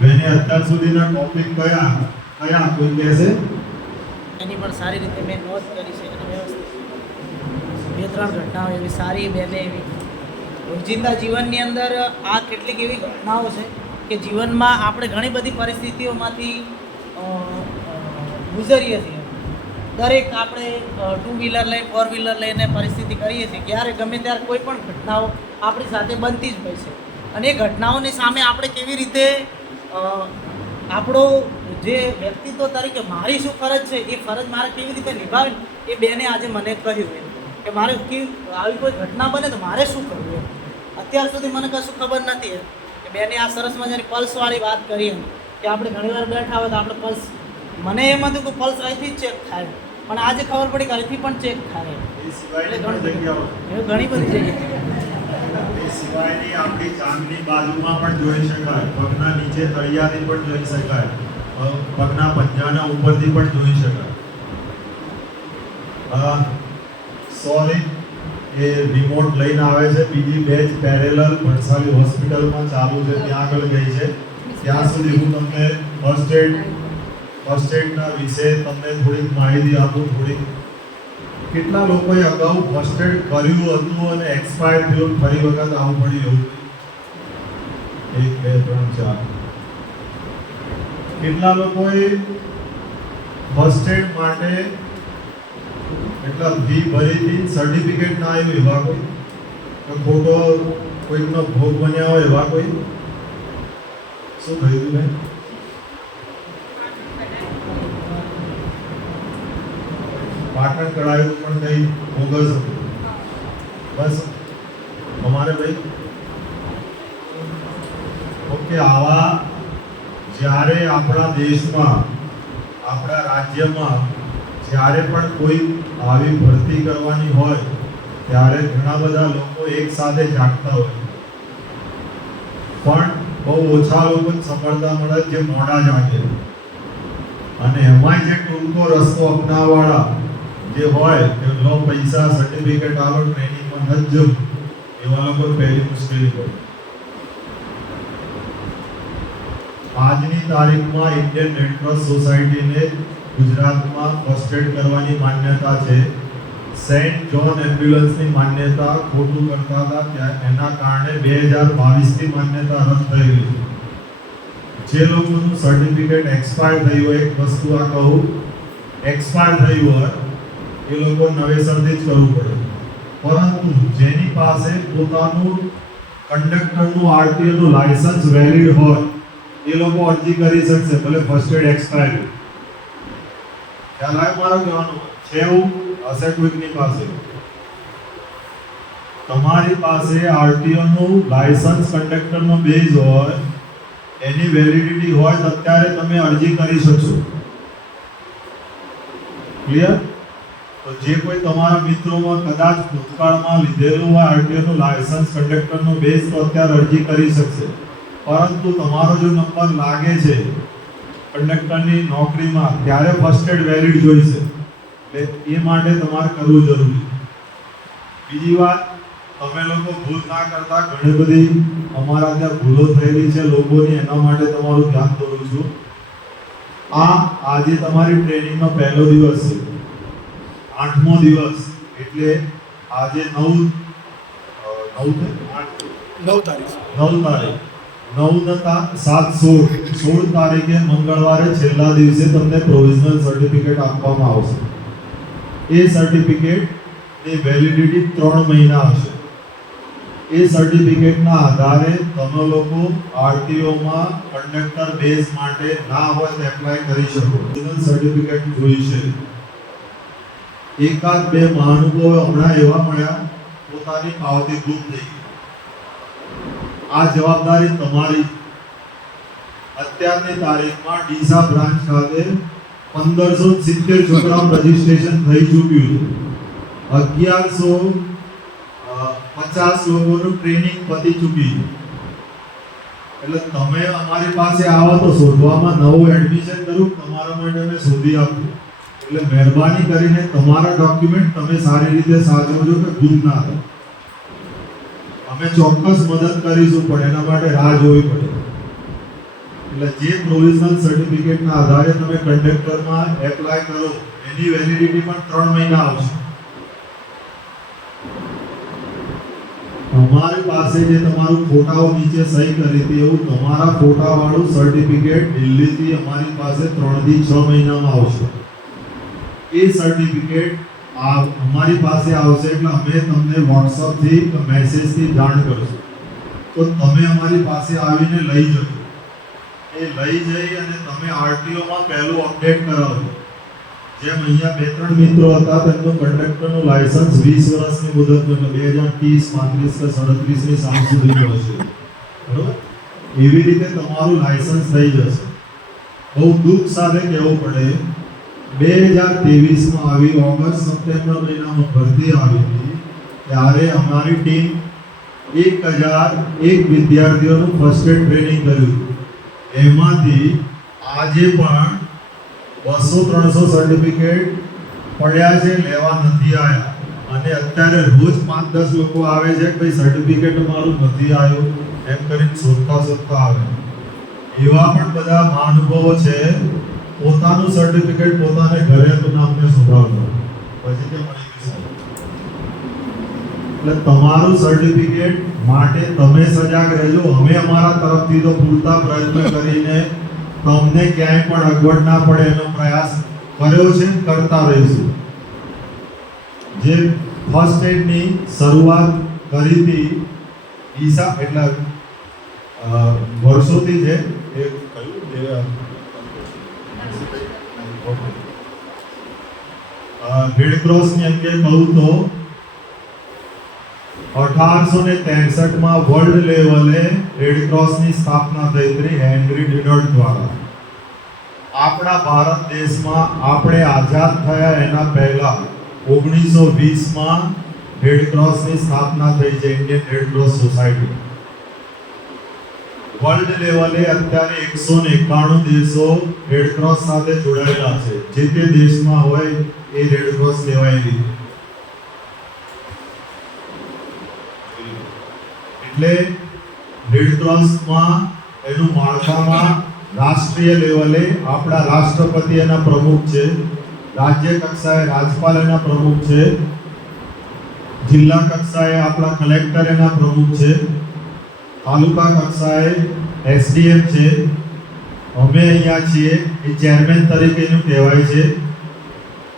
મેં અત્યાર સુધીના ટોપિક કયા કોઈ કહેશે? એની પણ સારી રીતે મેં નોંધ કરી છે અને વ્યવસ્થિત 2-3 ઘટનાઓ એવી સારી બેને એવી રોજિંદા જીવનની અંદર આ કેટલીક એવી ઘટનાઓ છે કે જીવનમાં આપણે ઘણી બધી પરિસ્થિતિઓમાંથી ગુજરીએ છીએ. દરેક આપણે 2 વ્હીલર લઈને 4 વ્હીલર લઈને પરિસ્થિતિ કરીએ છીએ. ક્યારે ગમે ત્યારે કોઈ પણ ઘટનાઓ આપણી સાથે બનતી જ હોય છે અને એ ઘટનાઓની સામે આપણે કેવી રીતે આપણો જે વ્યક્તિત્વ તરીકે મારી શું ફરજ છે એ ફરજ મારે કેવી રીતે નિભાવી એ બેને આજે મને કહ્યું એમ કે મારે આવી કોઈ ઘટના બને તો મારે શું કરવું એમ. અત્યાર સુધી મને કશું ખબર નથી એમ કે બેને આ સરસ મજાની પલ્સવાળી વાત કરી એમ કે આપણે ઘણીવાર બેઠા હોય તો આપણે પલ્સ, મને એમ હતું કે પલ્સ અહીંથી જ ચેક થાય, પણ આજે ખબર પડી કે અહીંથી પણ ચેક થાય. ઘણી બધી જગ્યાએ સિવાયની આપણી જાંઘની બાજુમાં પણ જોઈ શકાય, પગના નીચે તળિયાથી પણ જોઈ શકાય, પગના પંજાના ઉપરથી પણ જોઈ શકાય. સોરી, એ રિમોટ લઈને આવે છે. બીજી બેચ પેરેલલ ભણસાલી હોસ્પિટલમાં ચાલુ છે, ત્યાં આગળ ગઈ છે. ત્યાં સુધી હું તમને ફર્સ્ટ એડના વિશે તમને થોડીક માહિતી આપું. કેટલા લોકોએ અગાઉ ફર્સ્ટ એડ કર્યું હતું અને એક્સપાયર થયું, ફરી વખત આવું પડ્યું? 1 2 3 4. કેટલા લોકોએ ફર્સ્ટ એડ માટે એટલા ફી ભરીથી સર્ટિફિકેટ ના આવ્યું એવા કોઈ? ખોટો કોઈનો ભોગ બન્યા હોય એવા કોઈ? શું થયું ને? પાટણ કઢાયું પણ કઈ બોગસ હતું. બસ અમારે ભાઈ ઓકે, આવા જ્યારે આપણા દેશમાં, આપણા રાજ્યમાં જ્યારે પણ કોઈ આવી ભરતી કરવાની હોય ત્યારે ઘણા બધા લોકો એક સાથે જાગતા હોય, પણ બહુ ઓછા લોકો સફળતા મળે જે મોડા જાગે. અને એમાંય જે ટૂંકો રસ્તો અપનાવવાળા જે હોય કે લો પૈસા સર્ટિફિકેટ આલો ટ્રેનિંગમાં ન જવું, એવા લોકો પહેલી મુશ્કેલી પડે. આજની તારીખમાં ઇન્ડિયન રેડ ક્રોસ સોસાયટીને ગુજરાતમાં ફર્સ્ટ એડ કરવાની માન્યતા છે. સેન્ટ જોન એમ્બ્યુલન્સની માન્યતા ખોટું કરતા હતા ત્યાં, એના કારણે 2022થી માન્યતા રદ થઈ ગઈ. જે લોકોનું સર્ટિફિકેટ એક્સપાયર થયું હોય, એક વસ્તુ આ કહું, એક્સપાયર થયું હોય એ લોકો નવેસરથી જ કરવું પડે. પરંતુ જેની પાસે પોતાનું કંડક્ટરનું આરટીઓનું લાયસન્સ વેલિડ હોય એ લોકો અરજી કરી શકશે, ભલે ફર્સ્ટ એડ એક્સપાયર. ખ્યાલ આવે મારો કહેવાનો છે? એવું હશે કોઈકની પાસે? તમારી પાસે આરટીઓનું લાયસન્સ કંડક્ટરનો બેઝ હોય, એની વેલિડિટી હોય તો અત્યારે તમે અરજી કરી શકશો. ક્લિયર? તો જે કોઈ તમારા મિત્રોમાં કદાચ ભૂતકાળમાં લીધેલું હોય આરટીઓનું લાયસન્સ કંડક્ટરનો બેઝ, તો અત્યારે અરજી કરી શકશે. પરંતુ તમારો જો નંબર લાગે છે કંડક્ટરની નોકરીમાં ત્યારે ફર્સ્ટ એડ વેલિડ જોઈશે, એટલે એ માટે તમારે કરવું જરૂરી. બીજી વાત, તમે લોકો ભૂલ ના કરતા, ઘણી બધી અમારા ત્યાં ભૂલો થયેલી છે લોકોની, એના માટે તમારું ધ્યાન દોરું છું. આજે તમારી ટ્રેનિંગનો પહેલો દિવસ છે, 8મો દિવસ, એટલે આજે 9 તારીખ 16 તારીખે મંગળવારે છેલ્લા દિવસે તમને પ્રોવિઝનલ સર્ટિફિકેટ આપવામાં આવશે. એ સર્ટિફિકેટની વેલિડિટી 3 મહિના હશે. એ સર્ટિફિકેટના આધારે તમે લોકો આરટીઓમાં કંડક્ટર બેઝ માટે ના હોય તો એપ્લાય કરી શકો. પ્રોવિઝનલ સર્ટિફિકેટ જોઈશે. એકાદ બે મહાનુભાવો હમણાં એવા મળ્યા પોતાની પાવતી ગુમ થઈ ગઈ. આ જવાબદારી તમારી. અત્યારની તારીખમાં ડીસા બ્રાન્ચ ખાતે 1570 છોકરાઓનું રજીસ્ટ્રેશન થઈ ચૂક્યું છે. 1150 લોકોનું ટ્રેનિંગ પતી ચૂકી છે. એટલે તમે અમારી પાસે આવો તો શોધવામાં નવું એડમિશન કરું તમારા માટે અમે શોધી આપું. એટલે મહેરબાની કરીને તમારા ડોક્યુમેન્ટ તમે સારી રીતે સાચવજો કે ગુમ ના થાય. અમે ચોક્કસ મદદ કરીશું, પણ એના માટે રાહ જોવી પડે. એટલે જે પ્રોવિઝનલ સર્ટિફિકેટના આધારે તમે કંડક્ટરમાં એપ્લાય કરો એની વેલિડિટી પણ 3 મહિના આવશે. તમારી પાસે જે તમારું ફોટાઓ નીચે સહી કરી હતી એવું તમારા ફોટાવાળું સર્ટિફિકેટ દિલ્હીથી અમારી પાસે 3 થી 6 મહિનામાં આવશે. એ સર્ટિફિકેટ અમારી પાસે આવશે એટલે અમે તમને વોટ્સઅપથી કે મેસેજથી જાણ કરશું. તો તમે અમારી પાસે આવીને લઈ જજો. એ લઈ જઈ અને તમે આરટીઓમાં પહેલું અપડેટ કરાવજો. જેમ અહીંયા 2-3 મિત્રો હતા તેમનું કંડક્ટરનું લાયસન્સ 20 વર્ષની મુદતનું, એટલે 2030, 35 કે 37ની સાલ સુધીનું હશે. બરોબર? એવી રીતે તમારું લાયસન્સ થઈ જશે. બહુ દુઃખ સાથે કહેવું પડે, 2023માં આવી ઓગસ્ટ-સપ્ટેમ્બર મહિનામાં ભરતી આવી હતી ત્યારે અમારી ટીમ 1001 વિદ્યાર્થીઓનું ફર્સ્ટ એડ ટ્રેનિંગ કર્યું. એમાંથી આજે પણ 200-300 સર્ટિફિકેટ પડ્યા છે, લેવા નથી આવ્યા. અને અત્યારે રોજ 5-10 લોકો આવે છે કે ભાઈ સર્ટિફિકેટ અમારું નથી આવ્યું એમ કરીને શોધતા આવે. એવા પણ બધા મહાનુભાવો છે, પોતાનું સર્ટિફિકેટ પોતાને ઘરે હતું અમને સંભળાવતા પછી કે મળી ગયું. એટલે તમારું સર્ટિફિકેટ માટે તમે સજાગ રહેજો. અમે અમારા તરફથી તો પૂરતા પ્રયત્ન કરીને તમને ક્યાંય પણ અગવડ ના પડે એનો પ્રયાસ કર્યો છે, કરતા રહીશું. જે ફર્સ્ટ એડની શરૂઆત કરી હતી ડીસા એટલે વર્ષોથી છે, એ કયું રેડક્રોસની અંગે કહું તો 1863માં વર્લ્ડ લેવલે રેડક્રોસની સ્થાપના થઈ હતી હેનરી ડુનાલ્ડ દ્વારા. આપણા ભારત દેશમાં આપણે આઝાદ થયા એના પહેલા 1920માં રેડક્રોસની સ્થાપના થઈ છે, ઇન્ડિયન રેડક્રોસ સોસાયટી. વર્લ્ડ લેવલે અત્યારે 191 દેશો રેડક્રોસ સાથે જોડાયેલા છે. જે તે દેશમાં હોય એ રેડક્રોસ લેવાયેલી. એટલે રેડક્રોસમાં એનું માળખામાં રાષ્ટ્રીય લેવલે આપણા રાષ્ટ્રપતિ એના પ્રમુખ છે, રાજ્ય કક્ષાએ રાજ્યપાલ એના પ્રમુખ છે, જિલ્લા કક્ષાએ આપણા કલેક્ટર એના પ્રમુખ છે, તાલુકા કક્ષાએ એસડીએમ છે, અમે અહીંયા છીએ એ ચેરમેન તરીકેનું કહેવાય છે.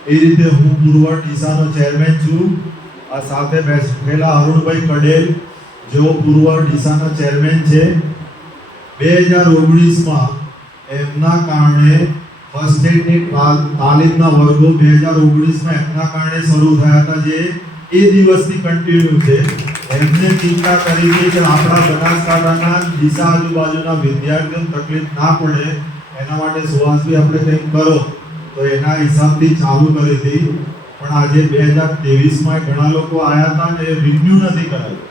એ રીતે હું પૂર્વ ડીસાનો ચેરમેન છું. આ સાથે બેઠેલા અરુણભાઈ કડેલ જેઓ પૂર્વ ડીસાના ચેરમેન છે. 2019માં એમના કારણે ફર્સ્ટ એડની તાલીમના વર્ગો 2019માં એમના કારણે શરૂ થયા હતા, જે એ દિવસથી કન્ટિન્યુ છે. એમને ચિંતા કરી હતી કે આપણા બનાસકાંઠાના ડીસા આજુબાજુના વિદ્યાર્થીઓને તકલીફ ના પડે એના માટે સુહાસભાઈ આપણે કંઈક કરો, તો એના હિસાબથી ચાલુ કરી હતી. પણ આજે 2023માં ઘણા લોકો આવ્યા હતા ને એ રિન્યુ નથી કરાયું.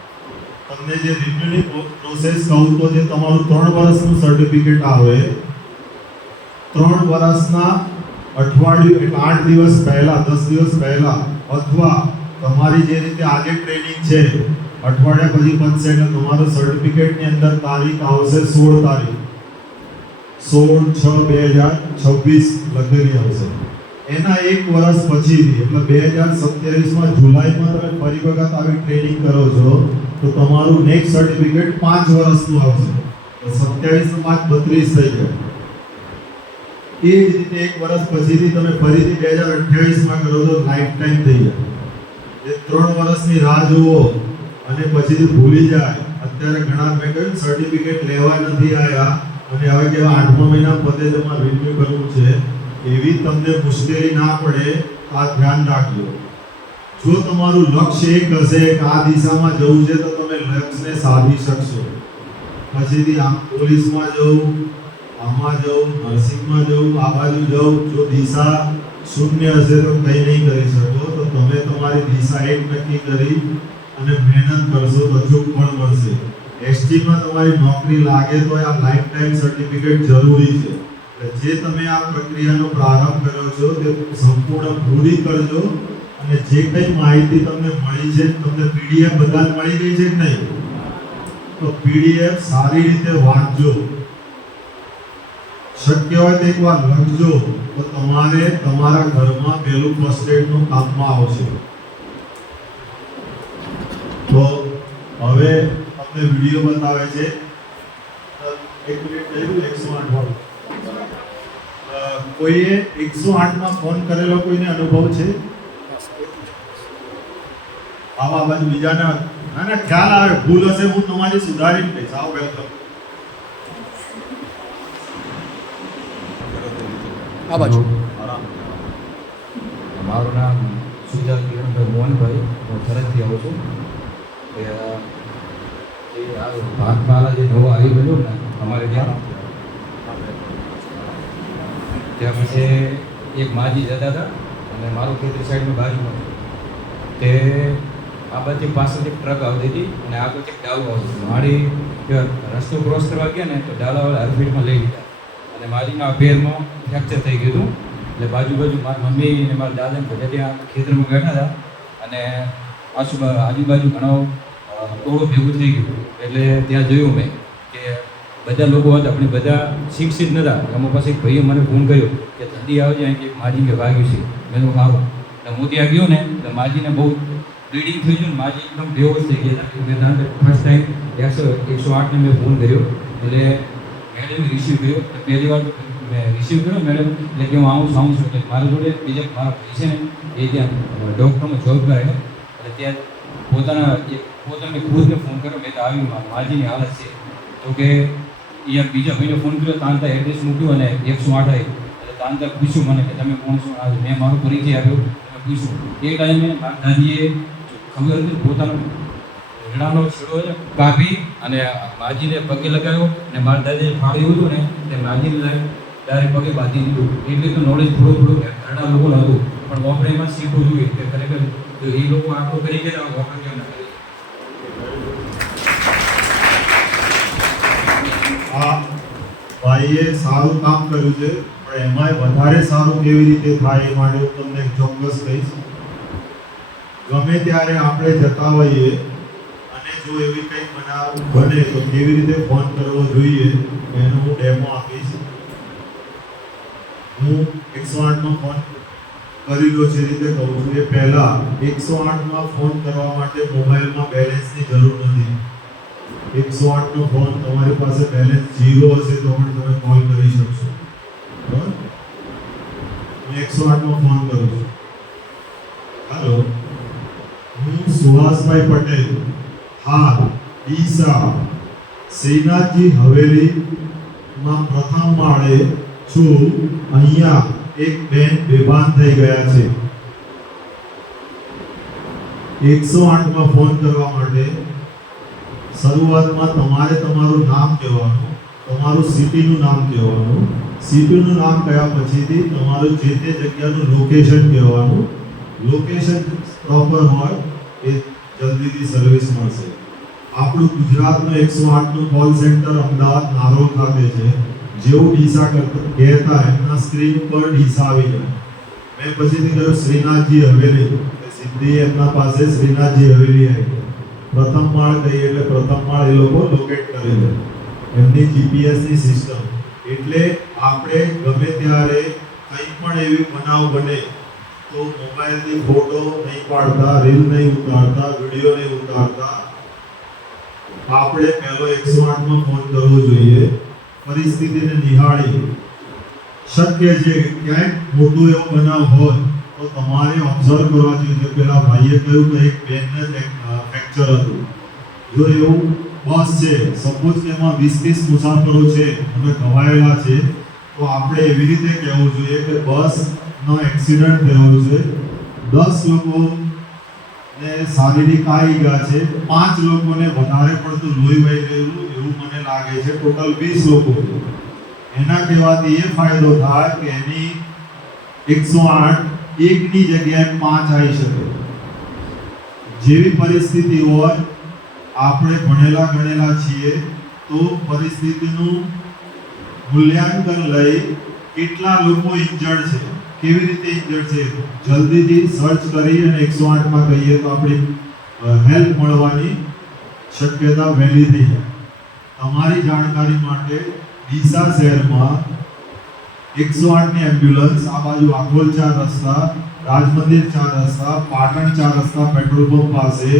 તમને જે રિન્યુની પ્રોસેસ કહું તો જે તમારું 3 વર્ષનું સર્ટિફિકેટ આવે 3 વર્ષના અઠવાડિયું એટલે 8 દિવસ પહેલા 10 દિવસ પહેલા અથવા તમારી જે રીતે આજે ટ્રેનિંગ છે અઠવાડિયા પછી બનશે એટલે તમારું સર્ટિફિકેટની અંદર તારીખ આવશે 16 તારીખ 16/6/2026 લખેલી આવશે. એના 1 વર્ષ પછીથી એટલે 2027માં જુલાઈમાં તમે ફરી વખત આવી ટ્રેનિંગ કરો છો તો તમારું નેક્સ્ટ સર્ટિફિકેટ 5 વર્ષનું આવશે. તો 27 5 32 થઈ જાય. એ જ રીતે 1 વર્ષ પછીથી તમે ફરીથી 2028માં કરો તો લાઈફ ટાઈમ થઈ જાય. એ 3 વર્ષની રાહ જુઓ અને પછીથી ભૂલી જાય. અત્યારે ઘણા મેં કહ્યું સર્ટિફિકેટ લેવા નથી આવ્યા અને હવે કે 8મા મહિના પતે તમારે રિન્યુ કરવું છે એવી તમને મુશ્કેલી ના પડે આ ધ્યાન રાખજો. જો તમારું લક્ષ્ય એક હશે કે આ દિશામાં જવું છે તો તમે લક્ષ્યને સાધી શકશો. પછીથી આમ પોલીસમાં જવું, આમાં જવું, નર્સિંગમાં જવું, આ બાજુ જવું, જો દિશા શૂન્ય હશે તો કંઈ નહીં કરી શકો. તો તમે તમારી દિશા એક નક્કી કરી અને મહેનત કરશો તો અચૂક પણ મળશે. એસટીમાં તમારી નોકરી લાગે તો આ લાઈફ ટાઈમ સર્ટિફિકેટ જરૂરી છે. જે તમે આ પ્રક્રિયાનો પ્રારંભ કર્યો છો તે સંપૂર્ણ પૂરી કરજો અને જે કંઈ માહિતી તમને મળી છે તમને પીડીએફ બધાને મળી ગઈ છે કે નહીં? તો પીડીએફ સારી રીતે વાંચજો. શક્ય હોય તો એકવાર લખજો તો તમારે તમારા ઘરમાં પહેલું ફર્સ્ટ એડનું કામમાં આવશે. તો હવે તમને વિડીયો બતાવે છે. એક મિનિટ કહ્યું 108 વાળું. કોઈએ 108માં ફોન કરેલો કોઈને અનુભવ છે? આવા બાજુ બીજાને ના ખ્યાલ આવે ભૂલ હશે હું તમારી સુધારીને કહીશ. આવો વેલકમ. આ બાજુ મારું નામ સુજાત કિરણભાઈ મોહનભાઈ, હું થરાદથી આવું છું. ભાગપાલા જે નવો આવી ગયો ને અમારે ત્યાં પછી એક માજી જતા હતા અને મારું ખેતર સાઈડની બાજુમાં તે આ બાજુ પાછળથી ટ્રક આવતી હતી અને આગળથી ડાલો આવતી હતી. મારી રસ્તો ક્રોસ કરવા ગયા ને તો ડાલાવાળા હરફીટમાં લઈ લીધા અને મારીના પેરમાં ફ્રેક્ચર થઈ ગયું હતું. એટલે બાજુ મારી મમ્મી અને મારા દાદાને બધા ત્યાં ખેતરમાં બેઠા હતા અને આજુબાજુ ઘણો ટોળો ભેગું થઈ ગયું. એટલે ત્યાં જોયું મેં કે બધા લોકો હતા આપણે બધા શિક્ષિત નહોતા. અમુક પાસે એક ભાઈએ મને ફોન કર્યો કે જલ્દી આવજે કે માજીને વાગ્યું છે. મેં તો સારું એટલે હું ત્યાં ગયો ને તો માજીને બહુ બ્લીડિંગ થઈ ગયું ને માજી એકદમ બેહોશ થઈ ગયા. મેં ફર્સ્ટ ટાઈમ 108ને મેં ફોન કર્યો એટલે મેડમે રિસીવ કર્યો. પહેલી વાર મેં રિસીવ કર્યો મેડમ એટલે કે હું આવું છું એટલે મારા જોડે બીજા મારા ભાઈ છે ને એ ત્યાં ડૉક્ટરમાં જોબ કરે એટલે ત્યાં પોતાને ખુદને ફોન કર્યો. મેં તો આવ્યું માજીની હાલત છે તો કે એ બીજા ભાઈને ફોન કર્યો તાંતા એડ્રેસ મૂક્યું અને 108 આવી એટલે તાંતા પૂછ્યું મને કે તમે કોણ છો? આજે મેં મારો પરિચય આપ્યો. તમે પૂછ્યું એ ટાઈમે મારા દાદીએ ખબર હતી પોતાનો રીડાનો છેડો કાપી અને માજીને પગે લગાવ્યો અને મારા દાદીએ ફાળ્યું હતું ને તે માજીને ડાયરેક્ટ પગે બાંધી દીધું. એટલે તો નોલેજ થોડું ઘણા લોકોને હતું પણ આપણે એમાં શીખવું જોઈએ કે ખરેખર જો એ લોકો આટલું કરી ગયા આપણે કેમ ના કરી. આ ભાઈએ સારું કામ કર્યું છે પણ એમાંય વધારે સારું કેવી રીતે થાય એ માટે હું તમને ચોક્કસ કહીશ. ગમે ત્યારે આપણે જતા હોઈએ અને જો એવી કંઈક બનાવ બને તો કેવી રીતે ફોન કરવો જોઈએ એનો હું ડેમો આપીશ. હું 108માં ફોન કરેલો છે રીતે કહું છું. એ પહેલાં 108માં ફોન કરવા માટે મોબાઈલમાં બેલેન્સની જરૂર નથી. 108નો ફોન તમારી પાસે બેલેન્સ 0 હશે તો પણ તમે કોલ કરી શકશો. બરાબર? હું 108માં ફોન કરું છું. હેલો, હું સુહાસભાઈ પટેલ હાલ ડીસા શ્રીનાથજી હવેલીમાં પ્રથમ માળે છું. અહીંયા એક બેન બેભાન થઈ ગયા છે. 108માં ફોન કરવા માટે શરૂઆતમાં તમારે તમારું નામ કહેવાનું, તમારું સિટીનું નામ કહેવાનું. સિટીનું નામ કહ્યા પછીથી તમારું જે તે જગ્યાનું લોકેશન કહેવાનું. લોકેશન પ્રોપર હોય એ જલ્દીથી સર્વિસ મળશે. આપણું ગુજરાતનું 108નું કોલ સેન્ટર અમદાવાદ નારોલ ખાતે છે. જેવું ડીસા કહેતા એમના સ્ક્રીન પર ડીસા આવી જાય. મેં પછીથી કહ્યું શ્રીનાથજી હવેલી, સીધી એમના પાસે શ્રીનાથજી હવેલી આવી. પ્રથમ માળ કહીએ એટલે પ્રથમ માળ એ લોકો લોકેટ કરી લે એમની જીપીએસની સિસ્ટમ. એટલે આપણે ગમે ત્યારે કંઈ પણ એવી બનાવ બને તો મોબાઈલથી ફોટો નહીં પાડતા, રીલ નહીં ઉતારતા, વિડીયો નહીં ઉતારતા, આપણે પહેલો 108 નો ફોન કરવો જોઈએ. પરિસ્થિતિને નિહાળી શક્ય છે કે ક્યાંક મોટો એવો બનાવ હોય તો તમારે ઓબ્ઝર્વ કરવા જોઈએ. પેલા ભાઈએ કહ્યું કે એક બેનને ફ્રેક્ચર હતું. જો એવું બસ છે, સપોઝ કે એમાં 20-30 મુસાફરો છે અને ઘવાયેલા છે, તો આપણે એવી રીતે કહેવું જોઈએ કે બસનો એક્સિડન્ટ થયો છે, 10 લોકો ને શારીરિક આવી ગયા છે, 5 લોકોને વધારે પડતું લોહી વહી રહેલું એવું મને લાગે છે, ટોટલ 20 લોકો. એના કહેવાથી એ ફાયદો થાય કે એની 108 એકની જગ્યાએ 5 આવી શકે. જેવી પરિસ્થિતિ હોય, આપણે ભણેલા ગણેલા છીએ તો પરિસ્થિતિનું મૂલ્યાંકન લઈ કેટલા લોકો ઇન્જર્ડ છે, કેવી રીતે ઇન્જર્ડ છે, જલ્દીથી સર્ચ કરી અને 108માં કહીએ તો આપણી હેલ્પ મળવાની શક્યતા વહેલી થઈ જાય. તમારી જાણકારી માટે ડીસા શહેરમાં 108ની એમ્બ્યુલન્સ આ બાજુ આખોલ 4 રસ્તા, રાજમંદિર 4 રસ્તા, પાટણ 4 રસ્તા, પેટ્રોલ પંપ પાસે,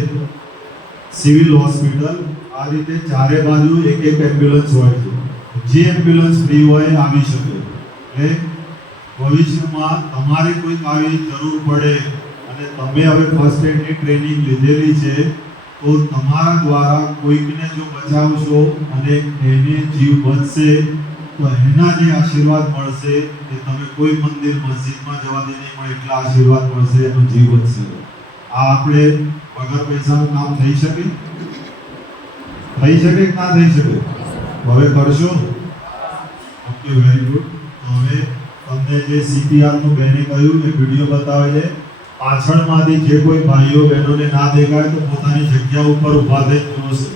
સિવિલ હોસ્પિટલ, આ રીતે ચારે બાજુ એક એમ્બ્યુલન્સ હોય છે. જે એમ્બ્યુલન્સ ફ્રી હોય આવી શકે. એટલે ભવિષ્યમાં તમારે કોઈક આવી જરૂર પડે અને તમે હવે ફર્સ્ટ એડની ટ્રેનિંગ લીધેલી છે તો તમારા દ્વારા કોઈકને જો બચાવશો અને એને જીવ બચશે તો એના જે આશીર્વાદ મળશે એ તમે કોઈ મંદિર મસ્જિદમાં જવાથી નહીં મળે એટલા આશીર્વાદ મળશે, એનો જીવ બચશે. આ આપણે વગર પૈસાનું કામ થઈ શકે? થઈ શકે કે ના થઈ શકે? હવે કરશો? Okay, very good. તો હવે તમને જે સીપીઆરનું બેને કહ્યું એ વિડીયો બતાવે છે. પાછળમાંથી જે કોઈ ભાઈઓ બહેનોને ના દેખાય તો પોતાની જગ્યા ઉપર ઊભા થઈ જોશે.